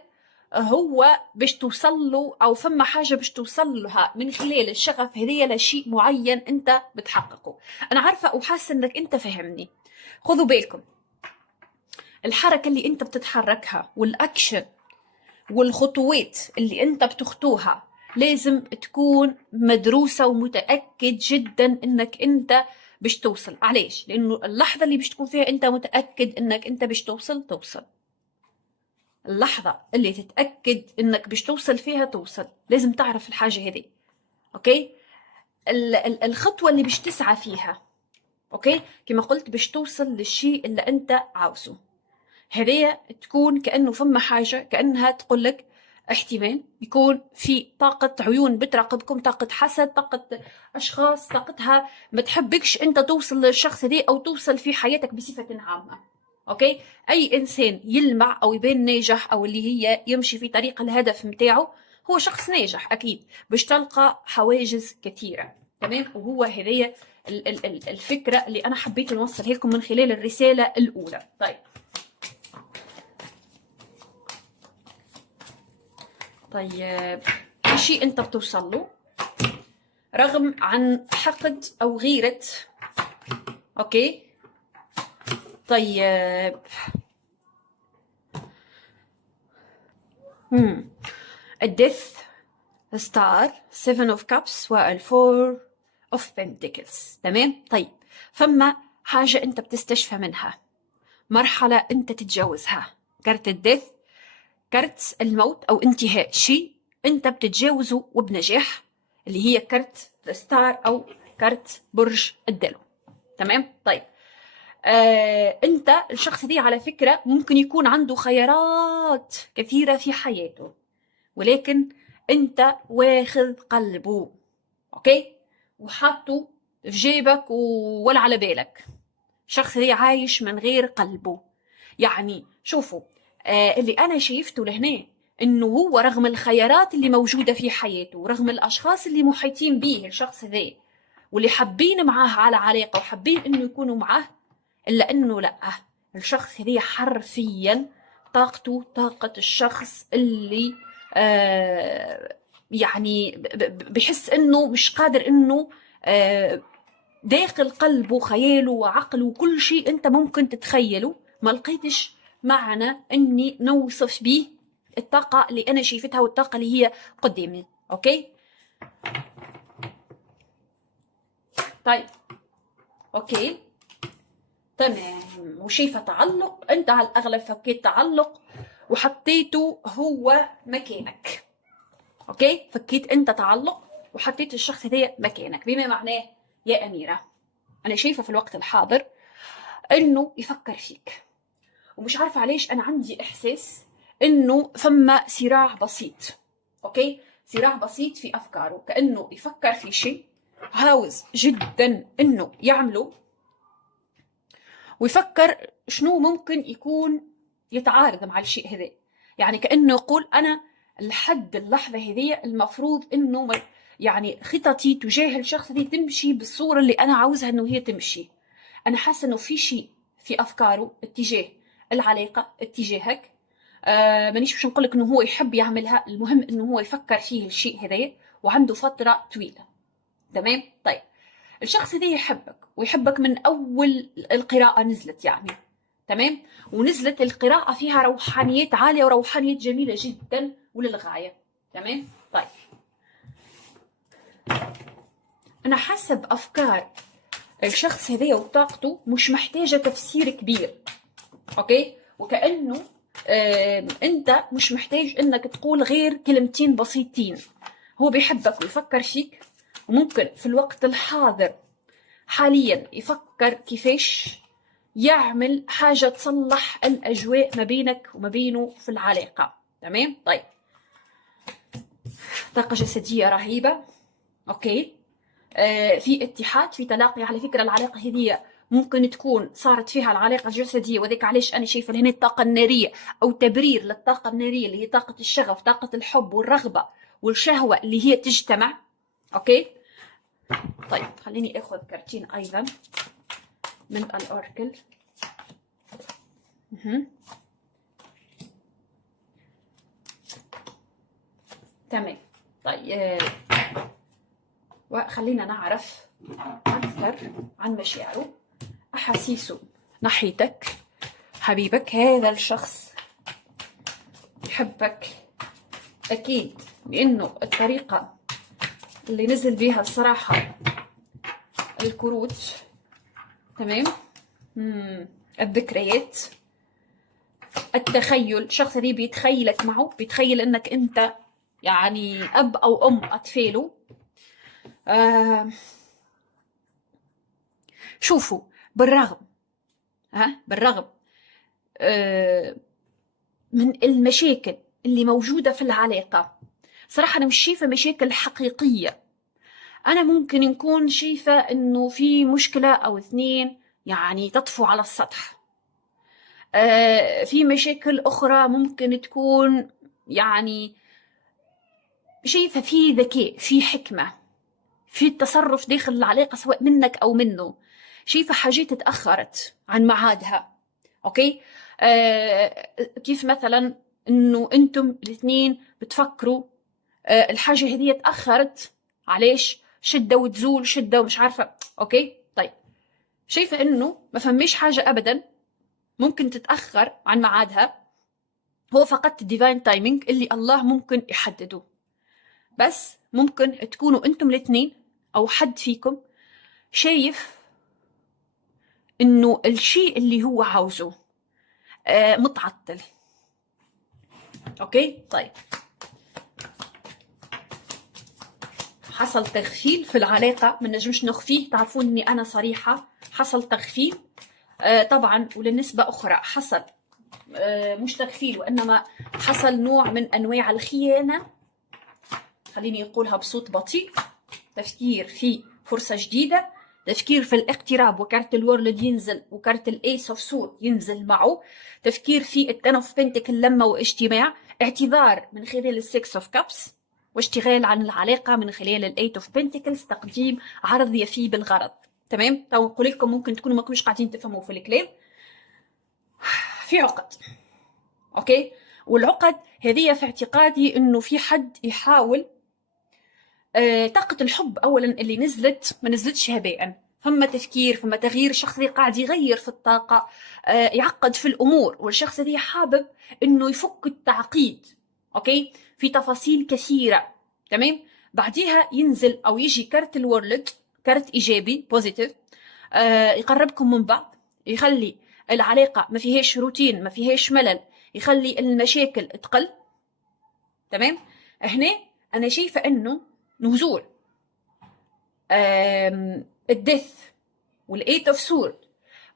هو باش توصل له او فما حاجه باش توصل لها من خلال الشغف هذيا لشيء معين انت بتحققه. انا عارفه وحاسه انك انت فهمني. خذوا بالكم، الحركه اللي انت بتتحركها والاكشن والخطوات اللي انت بتخطوها لازم تكون مدروسه ومتاكد جدا انك انت باش توصل. علاش؟ لانه اللحظه اللي باش تكون فيها انت متاكد انك انت باش توصل. اللحظة اللي تتأكد انك باش توصل فيها توصل. لازم تعرف الحاجة هذه. اوكي؟ الخطوة اللي باش تسعى فيها، اوكي؟ كما قلت باش توصل للشيء اللي انت عاوزه. هذه تكون كأنه فما حاجة كأنها تقولك احتمال يكون في طاقة عيون بتراقبكم، طاقة حسد، طاقة أشخاص طاقتها ما تحبكش أنت توصل للشخص دي أو توصل في حياتك بصفة عامة. أوكي؟ أي إنسان يلمع أو يبان ناجح أو اللي هي يمشي في طريق الهدف متاعه هو شخص ناجح أكيد، باش تلقى حواجز كثيرة. تمام؟ وهو هذه الفكرة اللي أنا حبيت نوصلها لكم من خلال الرسالة الأولى. طيب شيء انت بتوصل له رغم عن حقد او غيرة. اوكي؟ طيب الديث، ستار، 7 اوف كابس والفور اوف بنتكلز. تمام؟ طيب فما حاجة انت بتستشفى منها، مرحلة انت تتجاوزها. كارت الديث كارت الموت او انتهاء شيء انت بتتجاوزه وبنجاح، اللي هي كارت الستار او كارت برج الدلو. تمام؟ طيب انت الشخص دي على فكرة ممكن يكون عنده خيارات كثيرة في حياته، ولكن انت واخذ قلبه. اوكي؟ وحاطه في جيبك ولا على بالك. الشخص دي عايش من غير قلبه. يعني شوفوا اللي انا شايفته لهنا انه هو رغم الخيارات اللي موجودة في حياته ورغم الاشخاص اللي محيطين به الشخص ذا واللي حابين معاه على علاقة وحابين انه يكونوا معاه، الا انه لا، الشخص هذي حرفيا طاقته طاقة الشخص اللي يعني بحس انه مش قادر انه داخل قلبه خياله وعقله وكل شيء انت ممكن تتخيله. ما لقيتش معنى اني نوصف به الطاقة اللي انا شايفتها والطاقة اللي هي قدامي. اوكي؟ طيب اوكي تمام. وشايفة تعلق، انت على الاغلب فكيت تعلق وحطيته هو مكانك. اوكي؟ فكيت انت تعلق وحطيت الشخص ده مكانك. بما معناه يا اميرة انا شايفة في الوقت الحاضر انه يفكر فيك، ومش عارفة علاش انا عندي احساس انه ثم صراع بسيط. اوكي؟ صراع بسيط في افكاره، كانه يفكر في شيء عاوز جدا انه يعمله، ويفكر شنو ممكن يكون يتعارض مع الشيء هذا. يعني كأنه يقول أنا لحد اللحظة هذه المفروض إنه يعني خططي تجاه الشخص دي تمشي بالصورة اللي أنا عاوزها إنه هي تمشي. أنا حاسة إنه في شيء في أفكاره اتجاه العلاقة اتجاهك. مانيش باش نقولك إنه هو يحب يعملها، المهم إنه هو يفكر فيه الشيء هذا وعنده فترة طويلة. تمام؟ طيب الشخص ده يحبك ويحبك من أول القراءة نزلت يعني. تمام؟ ونزلت القراءة فيها روحانيات عالية وروحانيات جميلة جدا وللغاية. تمام؟ طيب أنا حاسة بأفكار الشخص هذا وطاقته مش محتاجة تفسير كبير. أوكي؟ وكأنه أنت مش محتاج إنك تقول غير كلمتين بسيطين. هو بيحبك ويفكر فيك، وممكن في الوقت الحاضر حاليا يفكر كيفاش يعمل حاجة تصلح الأجواء ما بينك وما بينه في العلاقة. تمام؟ طيب طاقة جسدية رهيبة. أوكي؟ في اتحاد، في تلاقي. على فكرة العلاقة هذه ممكن تكون صارت فيها العلاقة الجسدية، وذلك علاش أنا شايفة هنا الطاقة النارية أو تبرير للطاقة النارية اللي هي طاقة الشغف، طاقة الحب والرغبة والشهوة اللي هي تجتمع. أوكي؟ طيب خليني أخذ كارتين أيضا من الأوركل. تمام. طيب وخلينا نعرف أكثر عن مشاعره، أحاسيسه ناحيتك. حبيبك هذا الشخص يحبك أكيد، لأنه الطريقة اللي نزل بيها الصراحة الكروت. تمام. الذكريات، التخيل. الشخص اللي بيتخيلك معه، بيتخيل انك انت يعني اب او ام اطفاله. شوفوا، بالرغم بالرغم من المشاكل اللي موجودة في العلاقة، صراحة أنا مش شايفة مشاكل حقيقية. أنا ممكن نكون شايفة إنه في مشكلة أو اثنين يعني تطفو على السطح. في مشاكل أخرى ممكن تكون يعني شايفة في ذكاء، في حكمة، في التصرف داخل العلاقة سواء منك أو منه. شايفة حاجات اتأخرت عن ميعادها. أوكي. كيف مثلا إنه أنتم الاثنين بتفكروا الحاجة هذه اتأخرت، علاش؟ شدة وتزول، شدة ومش عارفة. أوكي. طيب شايفة إنه ما فماش حاجة أبدا ممكن تتأخر عن ميعادها، هو فقط الديفاين تايمينج اللي الله ممكن يحدده. بس ممكن تكونوا انتم الاثنين او حد فيكم شايف انه الشيء اللي هو عاوزه متعطل. اوكي. طيب حصل تغفيل في العلاقة، ما نجمش نخفيه، تعرفون اني انا صريحة، حصل تغفيل. طبعا وللنسبة اخرى حصل مش تغفيل، وانما حصل نوع من انواع الخيانة. خليني اقولها بصوت بطيء. تفكير في فرصة جديدة، تفكير في الاقتراب، وكارت الورلد ينزل وكارت الايس اوف سور ينزل معه. تفكير في التن اوف بنتكل، لمة واجتماع. اعتذار من خلال السكس اوف كابس، واشتغال عن العلاقة من خلال الايت اوف بنتكلز، تقديم عرض يفي بالغرض. تمام. تو نقول لكم ممكن تكونوا ما كنتوش قاعدين تفهموا في الكلام. في عقد. اوكي. والعقد هذه في اعتقادي انه في حد يحاول طاقة الحب أولا اللي نزلت ما نزلتش هباء. فما تفكير، فما تغيير. الشخص اللي قاعد يغير في الطاقة، يعقد في الأمور، والشخص اللي حابب إنه يفك التعقيد. أوكي. في تفاصيل كثيرة. تمام. بعديها ينزل أو يجي كارت الورلد، كارت إيجابي بوزيتيف، يقربكم من بعض، يخلي العلاقة ما فيهاش روتين، ما فيهاش ملل، يخلي المشاكل تقل. تمام. هنا أنا شايفة إنه نزول الدث والايت اوف سورد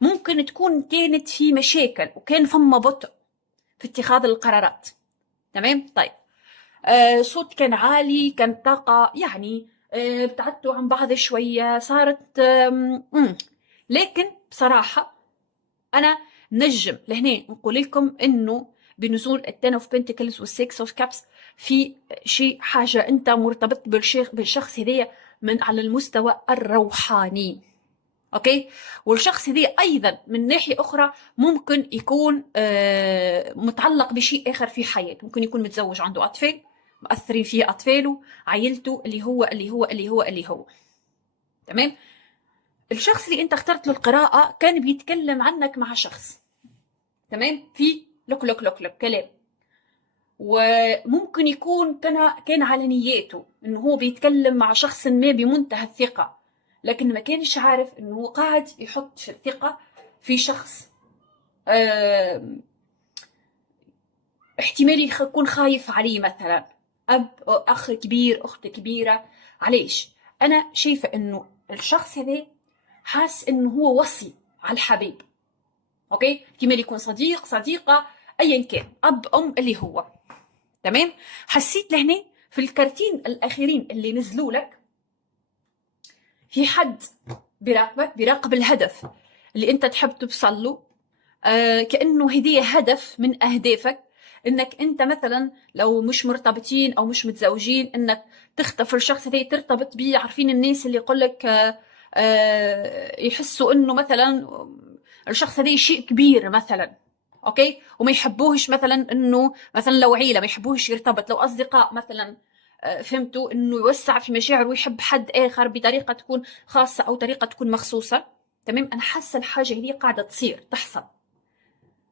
ممكن تكون كانت في مشاكل وكان فما بطء في اتخاذ القرارات. تمام. طيب صوت كان عالي، كان طاقة يعني ابتعدتوا عن بعض شوية، صارت لكن بصراحة أنا نجم لهنا نقول لكم إنه بنزول التن اوف بنتكلز والسكس اوف كابس في شيء، حاجة أنت مرتبط بالشخص هذية من على المستوى الروحاني. أوكي. والشخص هذية أيضا من ناحية أخرى ممكن يكون متعلق بشيء آخر في حياته، ممكن يكون متزوج، عنده أطفال، مؤثرين فيه أطفاله، عائلته، اللي هو. تمام. الشخص اللي أنت اخترت له القراءة كان بيتكلم عنك مع شخص. تمام. في لوك لوك لوك لوك كلام، وممكن يكون كان على نياته انه هو بيتكلم مع شخص ما بمنتهى الثقة، لكن ما كانش عارف انه هو قاعد يحط في الثقة في شخص احتمال يكون خايف عليه، مثلا اب أو اخ كبير، اخت كبيرة. علاش؟ انا شايفة انه الشخص هذا حاس انه هو وصي على الحبيب. اوكي. احتمال يكون صديق، صديقة، ايا كان، اب ام اللي هو. تمام. حسيت لهنا في الكارتين الاخيرين اللي نزلوا لك في حد بيراقبك، بيراقب الهدف اللي انت تحب توصل له. كانه هديه هدف من اهدافك، انك انت مثلا لو مش مرتبطين او مش متزوجين انك تخطف الشخص ده ترتبط بيه. عارفين الناس اللي يقول لك يحسوا انه مثلا الشخص هذا شيء كبير مثلا، اوكي، وما يحبوهش مثلا انه مثلا لو عيله ما يحبوهش يرتبط، لو اصدقاء مثلا فهمتوا انه يوسع في مشاعره ويحب حد اخر بطريقه تكون خاصه او طريقه تكون مخصوصه. تمام، انا حاسه الحاجه هذه قاعده تصير تحصل.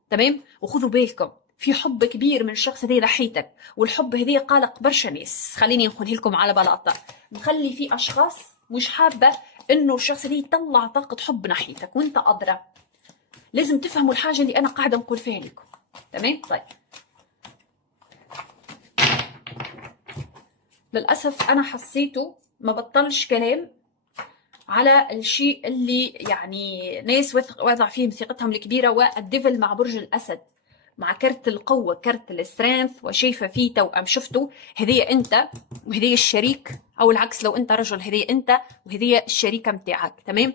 تمام، وخذوا بالكم في حب كبير من الشخص هذا ناحيتك، والحب هذا قلق برشا ناس. خليني نقول لكم على بلاطه، مخلي في اشخاص مش حابه انه الشخص هذا يطلع طاقه حب ناحيتك، وانت ادرى. لازم تفهموا الحاجه اللي انا قاعده نقول فيها لكم. تمام، طيب للاسف انا حسيته ما بطلش كلام على الشيء اللي يعني ناس وضع فيهم ثقتهم الكبيره، والديفل مع برج الاسد، مع كرت القوه، كرت السترينث، وشايفه فيه توأم. شفتوا هذه انت وهذه الشريك، او العكس لو انت رجل هذه انت وهذه الشريكه متاعك. تمام،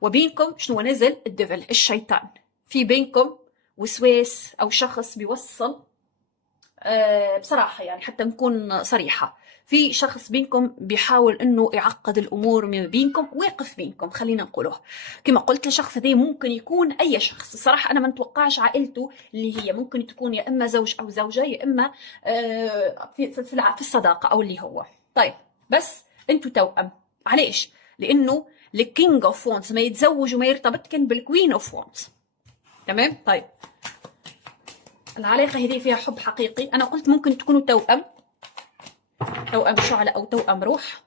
وبينكم شنو نزل؟ الديفل، الشيطان. في بينكم وسواس او شخص بيوصل بصراحه، يعني حتى نكون صريحه، في شخص بينكم بيحاول انه يعقد الامور ما بينكم، واقف بينكم خلينا نقوله. كما قلت الشخص هذا ممكن يكون اي شخص، الصراحه انا ما نتوقعش عائلته اللي هي ممكن تكون يا اما زوج او زوجه، يا اما في الصداقه او اللي هو. طيب بس انتوا توأم. علاش؟ لانه الكينج اوف وونز ما يتزوج وما يرتبط كان بالكوين اوف وونز. تمام، طيب العلاقه هذه فيها حب حقيقي. انا قلت ممكن تكونوا توأم، توأم شعلة او توأم روح.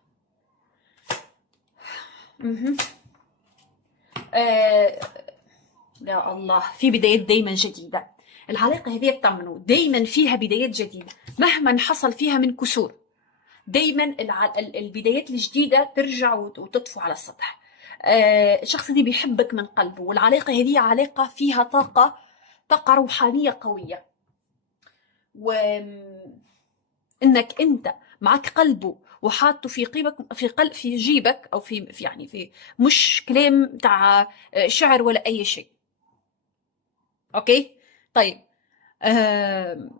يا الله، في بدايات دايما جديده. العلاقه هذه اطمنوا دايما فيها بدايات جديده، مهما حصل فيها من كسور دايما البدايات الجديده ترجع وتطفو على السطح. الشخص دي بيحبك من قلبه، والعلاقه هذه علاقه فيها طاقه روحانيه قويه، وانك انت معك قلبه وحاطه في قلبك، في جيبك، او في يعني في مش كلام تاع شعر ولا اي شيء. اوكي، طيب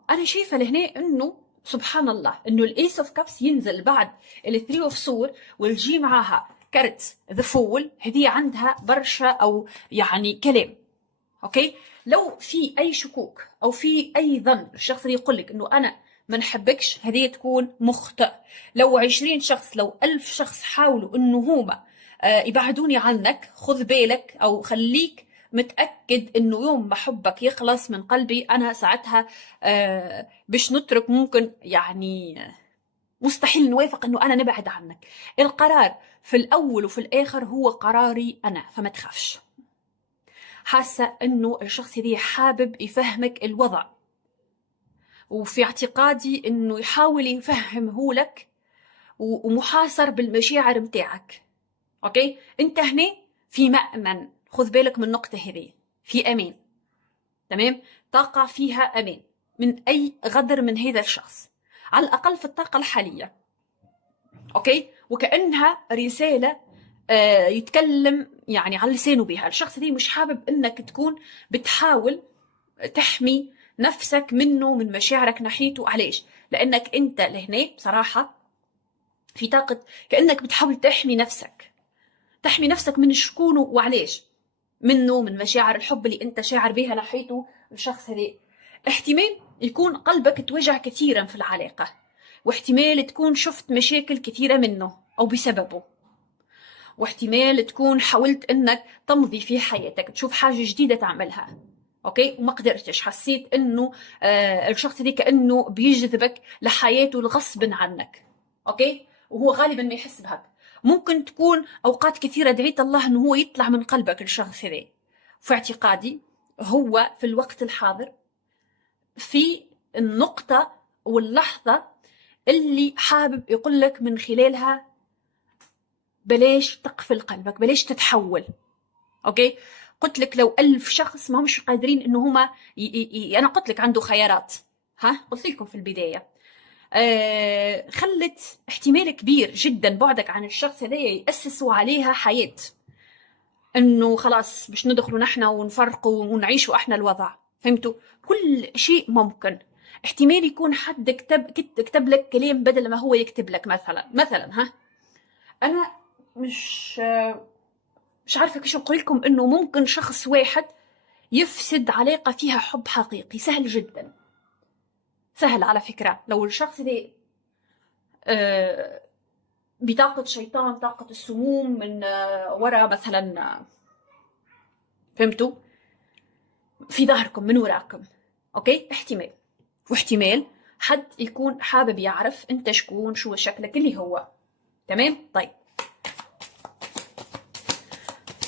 انا شايفه لهنا انه سبحان الله انه الايس اوف كابس ينزل بعد الثري اوف سور، والجي معاها كرت ذا فول. هذه عندها برشا او يعني كلام. اوكي، لو في اي شكوك او في اي ظن الشخص اللي يقول لك انه انا ما نحبكش، هذه تكون مخطئ. لو 20 شخص، لو 1000 شخص حاولوا انه هما يبعدوني عنك، خذ بالك او خليك متأكد انه يوم ما حبك يخلص من قلبي انا ساعتها باش نترك، ممكن يعني مستحيل نوافق انه انا نبعد عنك. القرار في الاول وفي الاخر هو قراري انا، فما تخافش. حاسه انه الشخص هذا حابب يفهمك الوضع، وفي اعتقادي انه يحاول يفهمه لك، ومحاصر بالمشاعر متاعك. اوكي، انت هنا في مأمن، خذ بالك من النقطه هذه، في امان. تمام، طاقه فيها امان من اي غدر من هذا الشخص، على الاقل في الطاقه الحاليه. اوكي، وكانها رساله يتكلم يعني على لسانه بها. الشخص دي مش حابب انك تكون بتحاول تحمي نفسك منه، من مشاعرك ناحيته. علاش؟ لانك انت لهنا بصراحه في طاقه كانك بتحاول تحمي نفسك، تحمي نفسك من شكونه. وعلاش؟ منه، من مشاعر الحب اللي انت شاعر بها ناحيته. الشخص هذا احتمال يكون قلبك توجع كثيرا في العلاقه، واحتمال تكون شفت مشاكل كثيره منه او بسببه، واحتمال تكون حاولت انك تمضي في حياتك تشوف حاجه جديده تعملها. اوكي، وما قدرتش، حسيت انه الشخص دي كانه بيجذبك لحياته غصبا عنك. اوكي، وهو غالبا ما يحس بهك. ممكن تكون اوقات كثيره دعيت الله انه هو يطلع من قلبك الشخص هذا. في اعتقادي هو في الوقت الحاضر في النقطه واللحظه اللي حابب يقول لك من خلالها بلاش تقفل قلبك، بلاش تتحول. اوكي، قلت لك لو 1000 شخص ما همش قادرين انه هما انا قلت لك عنده خيارات، ها قلت لكم في البدايه. خلت احتمال كبير جدا بعدك عن الشخص هذا يأسسوا عليها حياه، انه خلاص باش ندخلوا نحن ونفرقوا ونعيشوا احنا الوضع. فهمتوا؟ كل شيء ممكن. احتمال يكون حد كتب لك كلام بدل ما هو يكتب لك، مثلا ها. انا مش مش عارفة كيش نقول لكم، إنه ممكن شخص واحد يفسد علاقة فيها حب حقيقي. سهل جدا، سهل على فكرة. لو الشخص ده بطاقة شيطان، طاقة السموم من وراء مثلا، فهمتوا، في ظهركم من وراكم، اوكي، احتمال. واحتمال حد يكون حابب يعرف انت شكون، شو شكلك اللي هو. تمام. طيب،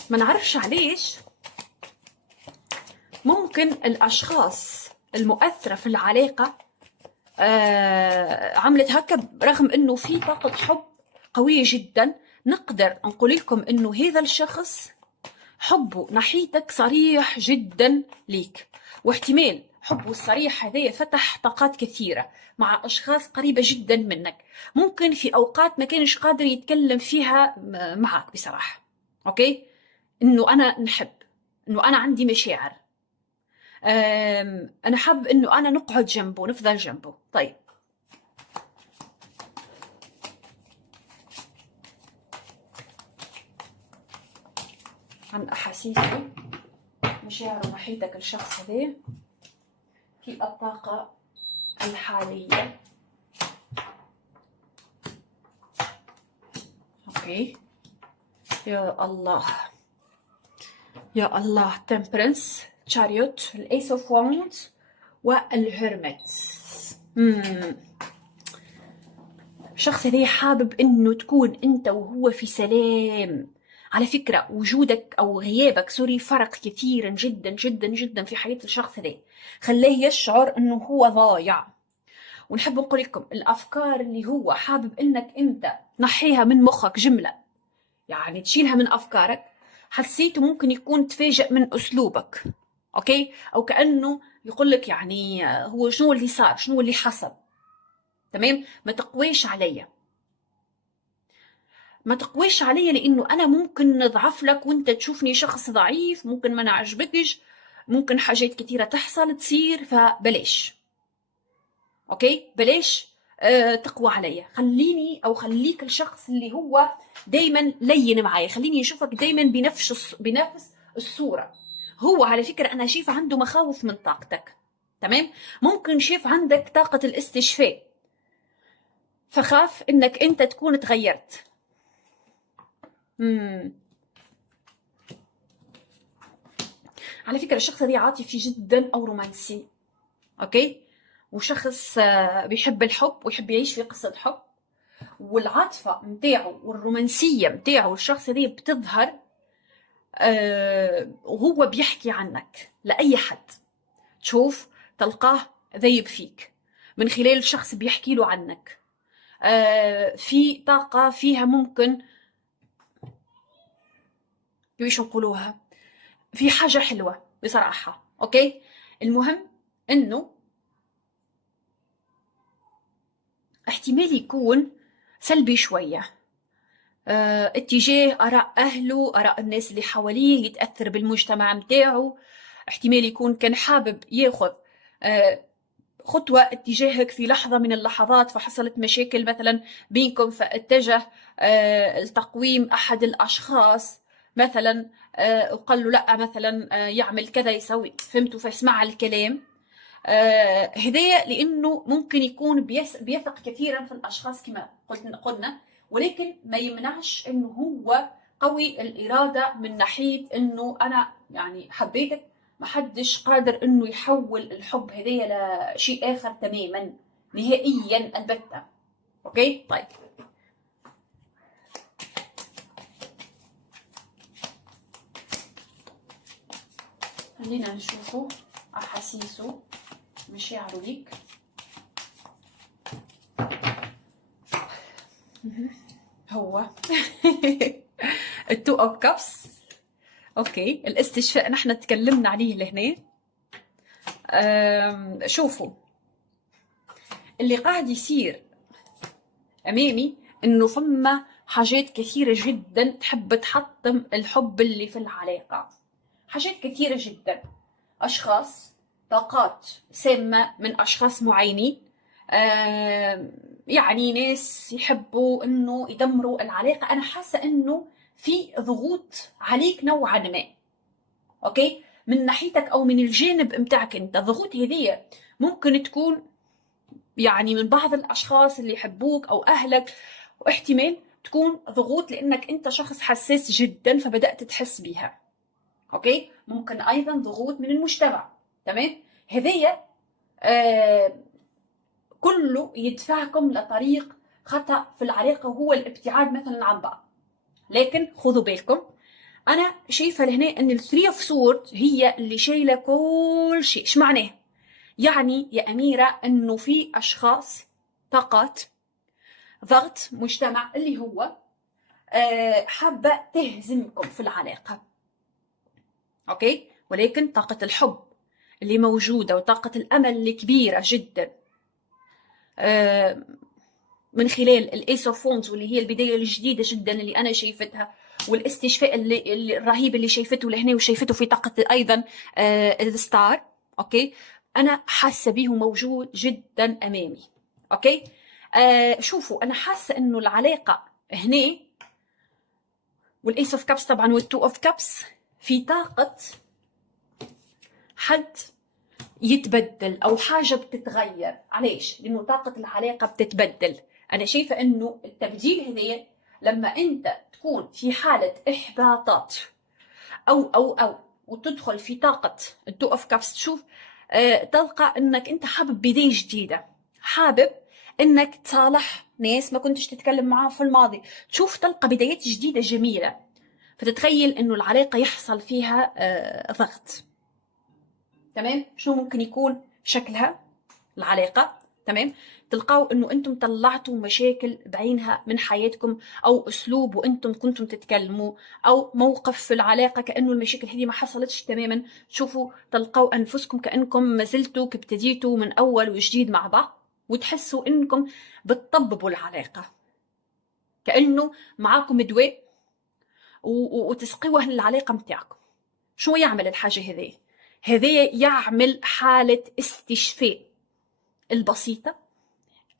ما نعرفش علاش ممكن الاشخاص المؤثرة في العلاقة عملت هكا، رغم انه في طاقة حب قوية جدا. نقدر نقول لكم انه هذا الشخص حبه ناحيتك صريح جدا ليك، واحتمال حبه الصريح هذا فتح طاقات كثيرة مع أشخاص قريبة جدا منك. ممكن في أوقات ما كانش قادر يتكلم فيها معك بصراحة، أوكي، إنه أنا نحب، إنه أنا عندي مشاعر، أنا حاب إنه أنا نقعد جنبه، نفضل جنبه. طيب، عن أحاسيسه، مشاعره ناحيتك الشخص هذا في الطاقة الحالية. اوكي، يا الله يا الله. Temperance, Chariot, الأيس اوف وانز والهرمت. الشخص هذا حابب انه تكون انت وهو في سلام. على فكرة وجودك او غيابك، سوري، فرق كثيرا جدا جدا جدا في حياة الشخص هذا، خلاه يشعر انه هو ضايع. ونحب نقول لكم الافكار اللي هو حابب انك انت تنحيها من مخك جملة، يعني تشيلها من افكارك، حسيته ممكن يكون تفاجئ من اسلوبك، اوكي، او كانه يقول لك يعني هو شنو اللي صار، شنو اللي حصل. تمام. ما تقويش عليا، ما تقويش عليا، لانه انا ممكن نضعف لك وانت تشوفني شخص ضعيف، ممكن ما نعجبكش، ممكن حاجات كثيره تحصل تصير، فبلاش، اوكي، بلاش تقوى عليا. خليني او خليك الشخص اللي هو دايما لين معايا، خليني اشوفك دايما بنفس الصوره. هو على فكره انا شايفه عنده مخاوف من طاقتك. تمام. ممكن شايف عندك طاقه الاستشفاء، فخاف انك انت تكون تغيرت. على فكره الشخص ده عاطفي جدا او رومانسي، اوكي، وشخص بيحب الحب ويحب يعيش في قصه حب، والعاطفه متاعه والرومانسيه متاعه الشخص ده بتظهر وهو بيحكي عنك لاي حد تشوف، تلقاه ذيب فيك من خلال الشخص بيحكي له عنك. في طاقه فيها ممكن كيفاش نقولوها، في حاجه حلوه بصراحه، اوكي. المهم انه احتمال يكون سلبي شويه، اتجاه آراء أهله، آراء الناس اللي حواليه، يتأثر بالمجتمع متاعه. احتمال يكون كان حابب ياخذ خطوة اتجاهك في لحظة من اللحظات، فحصلت مشاكل مثلا بينكم، فاتجه لتقويم أحد الأشخاص مثلا، وقال له لا مثلا يعمل كذا يسوي، فهمتوا، فاسمع الكلام هدايا، لأنه ممكن يكون بيثق كثيرا في الأشخاص كما قلنا، ولكن ما يمنعش انه هو قوي الإرادة من ناحية انه انا يعني حبيتك، ما حدش قادر انه يحول الحب هذيا لشيء اخر تماما نهائيا البتة. اوكي. طيب، خلينا نشوفه احاسيسه، مشاعره ليك. هو التو اوف كابس، اوكي، الاستشفاء نحن تكلمنا عليه لهنا. شوفوا اللي قاعد يصير امامي، انه فما حاجات كثيره جدا تحب تحطم الحب اللي في العلاقه، حاجات كثيره جدا، اشخاص، طاقات سامه من اشخاص معينين، يعني ناس يحبوا انه يدمروا العلاقه. انا حاسه انه في ضغوط عليك نوعا ما، اوكي، من ناحيتك او من الجانب متاعك انت. الضغوط هذه ممكن تكون يعني من بعض الاشخاص اللي يحبوك او اهلك، واحتمال تكون ضغوط لانك انت شخص حساس جدا فبدات تحس بيها، اوكي. ممكن ايضا ضغوط من المجتمع، تمام. هذيا آه كله يدفعكم لطريق خطا في العلاقه، وهو الابتعاد مثلا عن بعض. لكن خذوا بالكم، انا شايفه لهنا ان الثري اوف سورد هي اللي شايله كل شيء. ايش معناه؟ يعني يا اميره انه في اشخاص طاقات ضغط مجتمع اللي هو حابه تهزمكم في العلاقه، اوكي. ولكن طاقه الحب اللي موجوده وطاقه الامل الكبيره جدا من خلال الايس اوف وونز، واللي هي البدايه الجديده جدا اللي انا شايفتها، والاستشفاء اللي الرهيب اللي شايفته لهنا وشايفته في طاقه ايضا الستار، اوكي. انا حاسه به موجود جدا امامي، اوكي. شوفوا، انا حاسه انه العلاقه هنا والايس اوف كابس طبعا والتو اوف كابس في طاقه حد يتبدل او حاجه بتتغير. علاش؟ لانه طاقه العلاقه بتتبدل. انا شايفه انه التبديل هذا لما انت تكون في حاله احباطات او وتدخل في طاقه التو اوف كابس، تشوف تلقى انك انت حابب بدايه جديده، حابب انك تصالح ناس ما كنتش تتكلم معاهم في الماضي، تشوف تلقى بدايات جديده جميله، فتتخيل انه العلاقه يحصل فيها ضغط، تمام. شنو ممكن يكون شكلها العلاقه؟ تمام، تلقاو انه انتم طلعتوا مشاكل بعينها من حياتكم، او اسلوب وانتم كنتم تتكلموا، او موقف في العلاقه كانه المشاكل هذه ما حصلتش تماما. تشوفوا تلقاو انفسكم كانكم ما زلتوا كابتديتوا من اول وجديد مع بعض، وتحسوا انكم بتطببوا العلاقه كانه معاكم دواء وتسقيوه للعلاقه متاعكم. شو يعمل الحاجه هذه؟ هذه يعمل حاله استشفاء البسيطه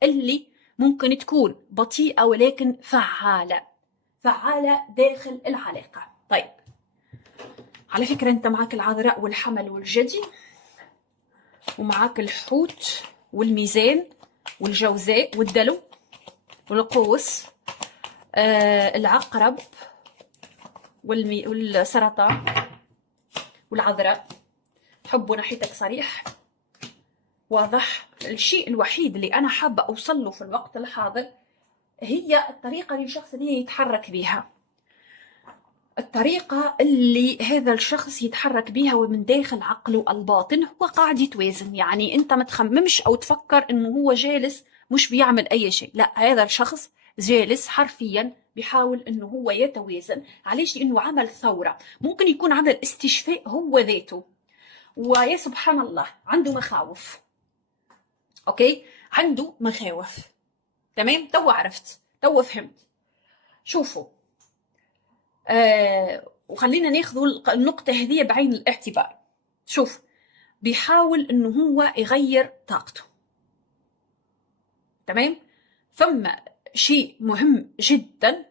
اللي ممكن تكون بطيئة ولكن فعالة داخل العلاقة. طيب، على فكرة انت معاك العذراء والحمل والجدي، ومعاك الحوت والميزان والجوزاء والدلو والقوس، العقرب والسرطان والعذراء. حبه ناحيتك صريح واضح. الشيء الوحيد اللي أنا حابة أوصل له في الوقت الحاضر هي الطريقة اللي الشخص ده يتحرك بها، الطريقة اللي هذا الشخص يتحرك بها ومن داخل عقله الباطن هو قاعد يتوازن. يعني أنت ما تخممش أو تفكر أنه هو جالس مش بيعمل أي شيء، لا، هذا الشخص جالس حرفيا بيحاول أنه هو يتوازن. علاش؟ لأنه عمل ثورة، ممكن يكون عمل استشفاء هو ذاته، ويا سبحان الله عنده مخاوف، أوكي، عنده مخاوف، تمام. تو عرفت، تو فهمت. شوفوا، وخلينا ناخذ النقطة هذه بعين الاعتبار. شوف، بيحاول انه هو يغير طاقته، تمام. فما شيء مهم جدا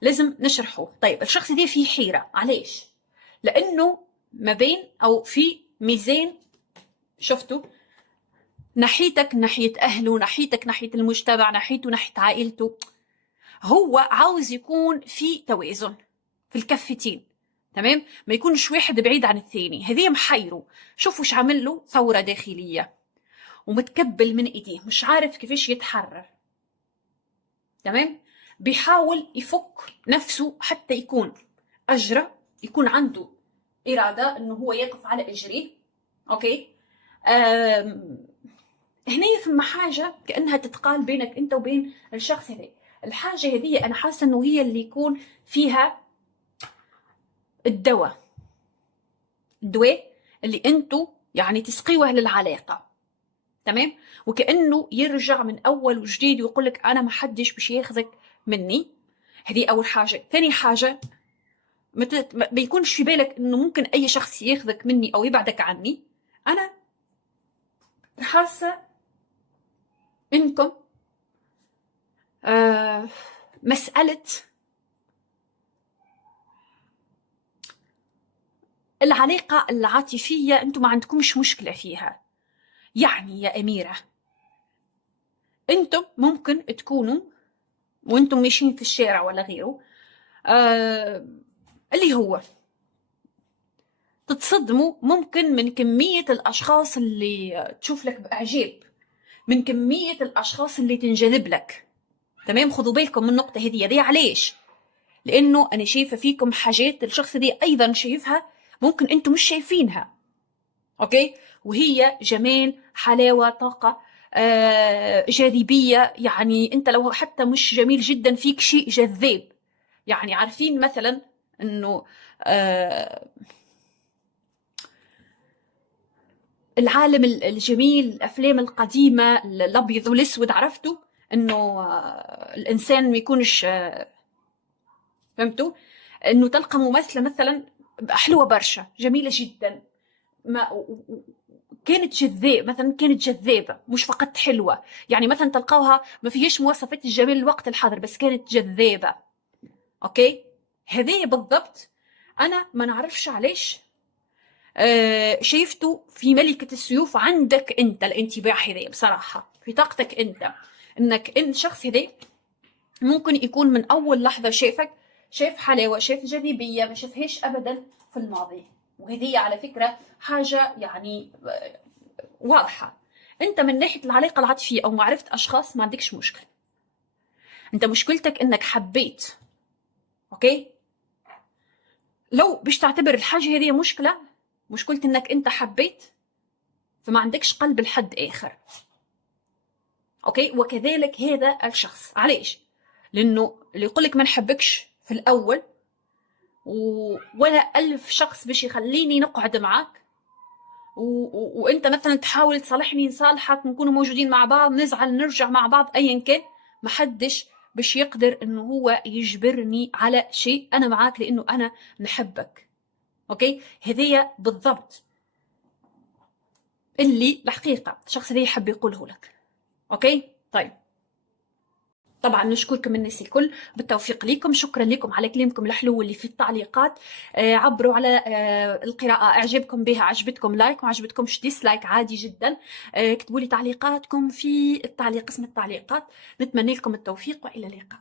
لازم نشرحه. طيب، الشخص ده فيه حيرة. علاش؟ لانه ما بين او في ميزان، شفتوا، ناحيتك ناحية اهله، ناحيتك ناحية المجتمع، ناحيته ناحية عائلته. هو عاوز يكون في توازن في الكفتين، تمام، ما يكونش واحد بعيد عن الثاني. هذه محيره. شوفوا ايش عامل له ثورة داخلية، ومتكبل من ايديه، مش عارف كيفاش يتحرر، تمام. بيحاول يفك نفسه حتى يكون أجرى، يكون عنده إرادة إنه هو يقف على إجريه، أوكي. هنا ثم حاجة كأنها تتقال بينك أنت وبين الشخص هذا. الحاجة هذه أنا حاسة إنه هي اللي يكون فيها الدواء اللي أنتوا يعني تسقيوه للعلاقة، تمام. وكأنه يرجع من أول وجديد ويقول لك أنا ما حدش باش ياخذك مني. هذه أول حاجة. ثاني حاجة، ما بيكونش في بالك إنه ممكن أي شخص ياخذك مني أو يبعدك عني. أنا حاسة إنكم مسألة العلاقة العاطفية انتم ما عندكمش مشكلة فيها. يعني يا أميرة، انتم ممكن تكونوا وانتم ماشيين في الشارع ولا غيره اللي هو تتصدموا ممكن من كمية الأشخاص اللي تشوف لك بإعجاب، من كمية الأشخاص اللي تنجذب لك. تمام، خذوا بالكم من النقطة هذه. دي علاش؟ لأنه أنا شايفة فيكم حاجات الشخص دي أيضا شايفها ممكن أنتم مش شايفينها. أوكي، وهي جمال، حلاوة، طاقة، جاذبية. يعني أنت لو حتى مش جميل جدا فيك شيء جذاب. يعني عارفين مثلا أنه العالم الجميل، الأفلام القديمة الأبيض والأسود، عرفتوا أنه الإنسان ما يكونش فهمتوا؟ أنه تلقى ممثلة مثلا حلوة برشا، جميلة جدا، ما كانت جذاب مثلا، كانت جذابة مش فقط حلوة. يعني مثلا تلقاوها ما فيهاش مواصفات الجمال الوقت الحاضر بس كانت جذابة. أوكي، هذه بالضبط أنا ما نعرفش علاش شايفته في ملكة السيوف عندك أنت الانطباع هذا بصراحة في طاقتك أنت، إنك أنت شخص هذا ممكن يكون من أول لحظة شايفك، شايف حلاوة، شايف جاذبية ما شافهاش أبدا في الماضي. وهذه على فكرة حاجة يعني واضحة. أنت من ناحية العلاقة العاطفية أو معرفة أشخاص ما عندكش مشكلة، أنت مشكلتك إنك حبيت. أوكي، لو باش تعتبر الحاجة هذه مشكلة إنك أنت حبيت، فما عندكش قلب لحد آخر. أوكي، وكذلك هذا الشخص. علاش؟ لأنه اللي يقولك ما نحبكش في الأول ولا ألف شخص باش يخليني نقعد معاك وانت مثلا تحاول تصالحني نصالحك، نكونوا موجودين مع بعض، نزعل نرجع مع بعض، ايا كان، محدش باش يقدر انه هو يجبرني على شيء. انا معاك لانه انا نحبك. اوكي، هذية بالضبط اللي الحقيقة الشخص اللي يحب يقوله لك. اوكي، طيب، طبعا نشكركم الناس الكل، بالتوفيق لكم. شكرا لكم على كلامكم الحلو اللي في التعليقات. عبروا على القراءة، اعجبكم بها، عجبتكم لايك، ما عجبتكمش ديسلايك، عادي جدا. اكتبوا لي تعليقاتكم في التعليق، قسم التعليقات. نتمنى لكم التوفيق والى اللقاء.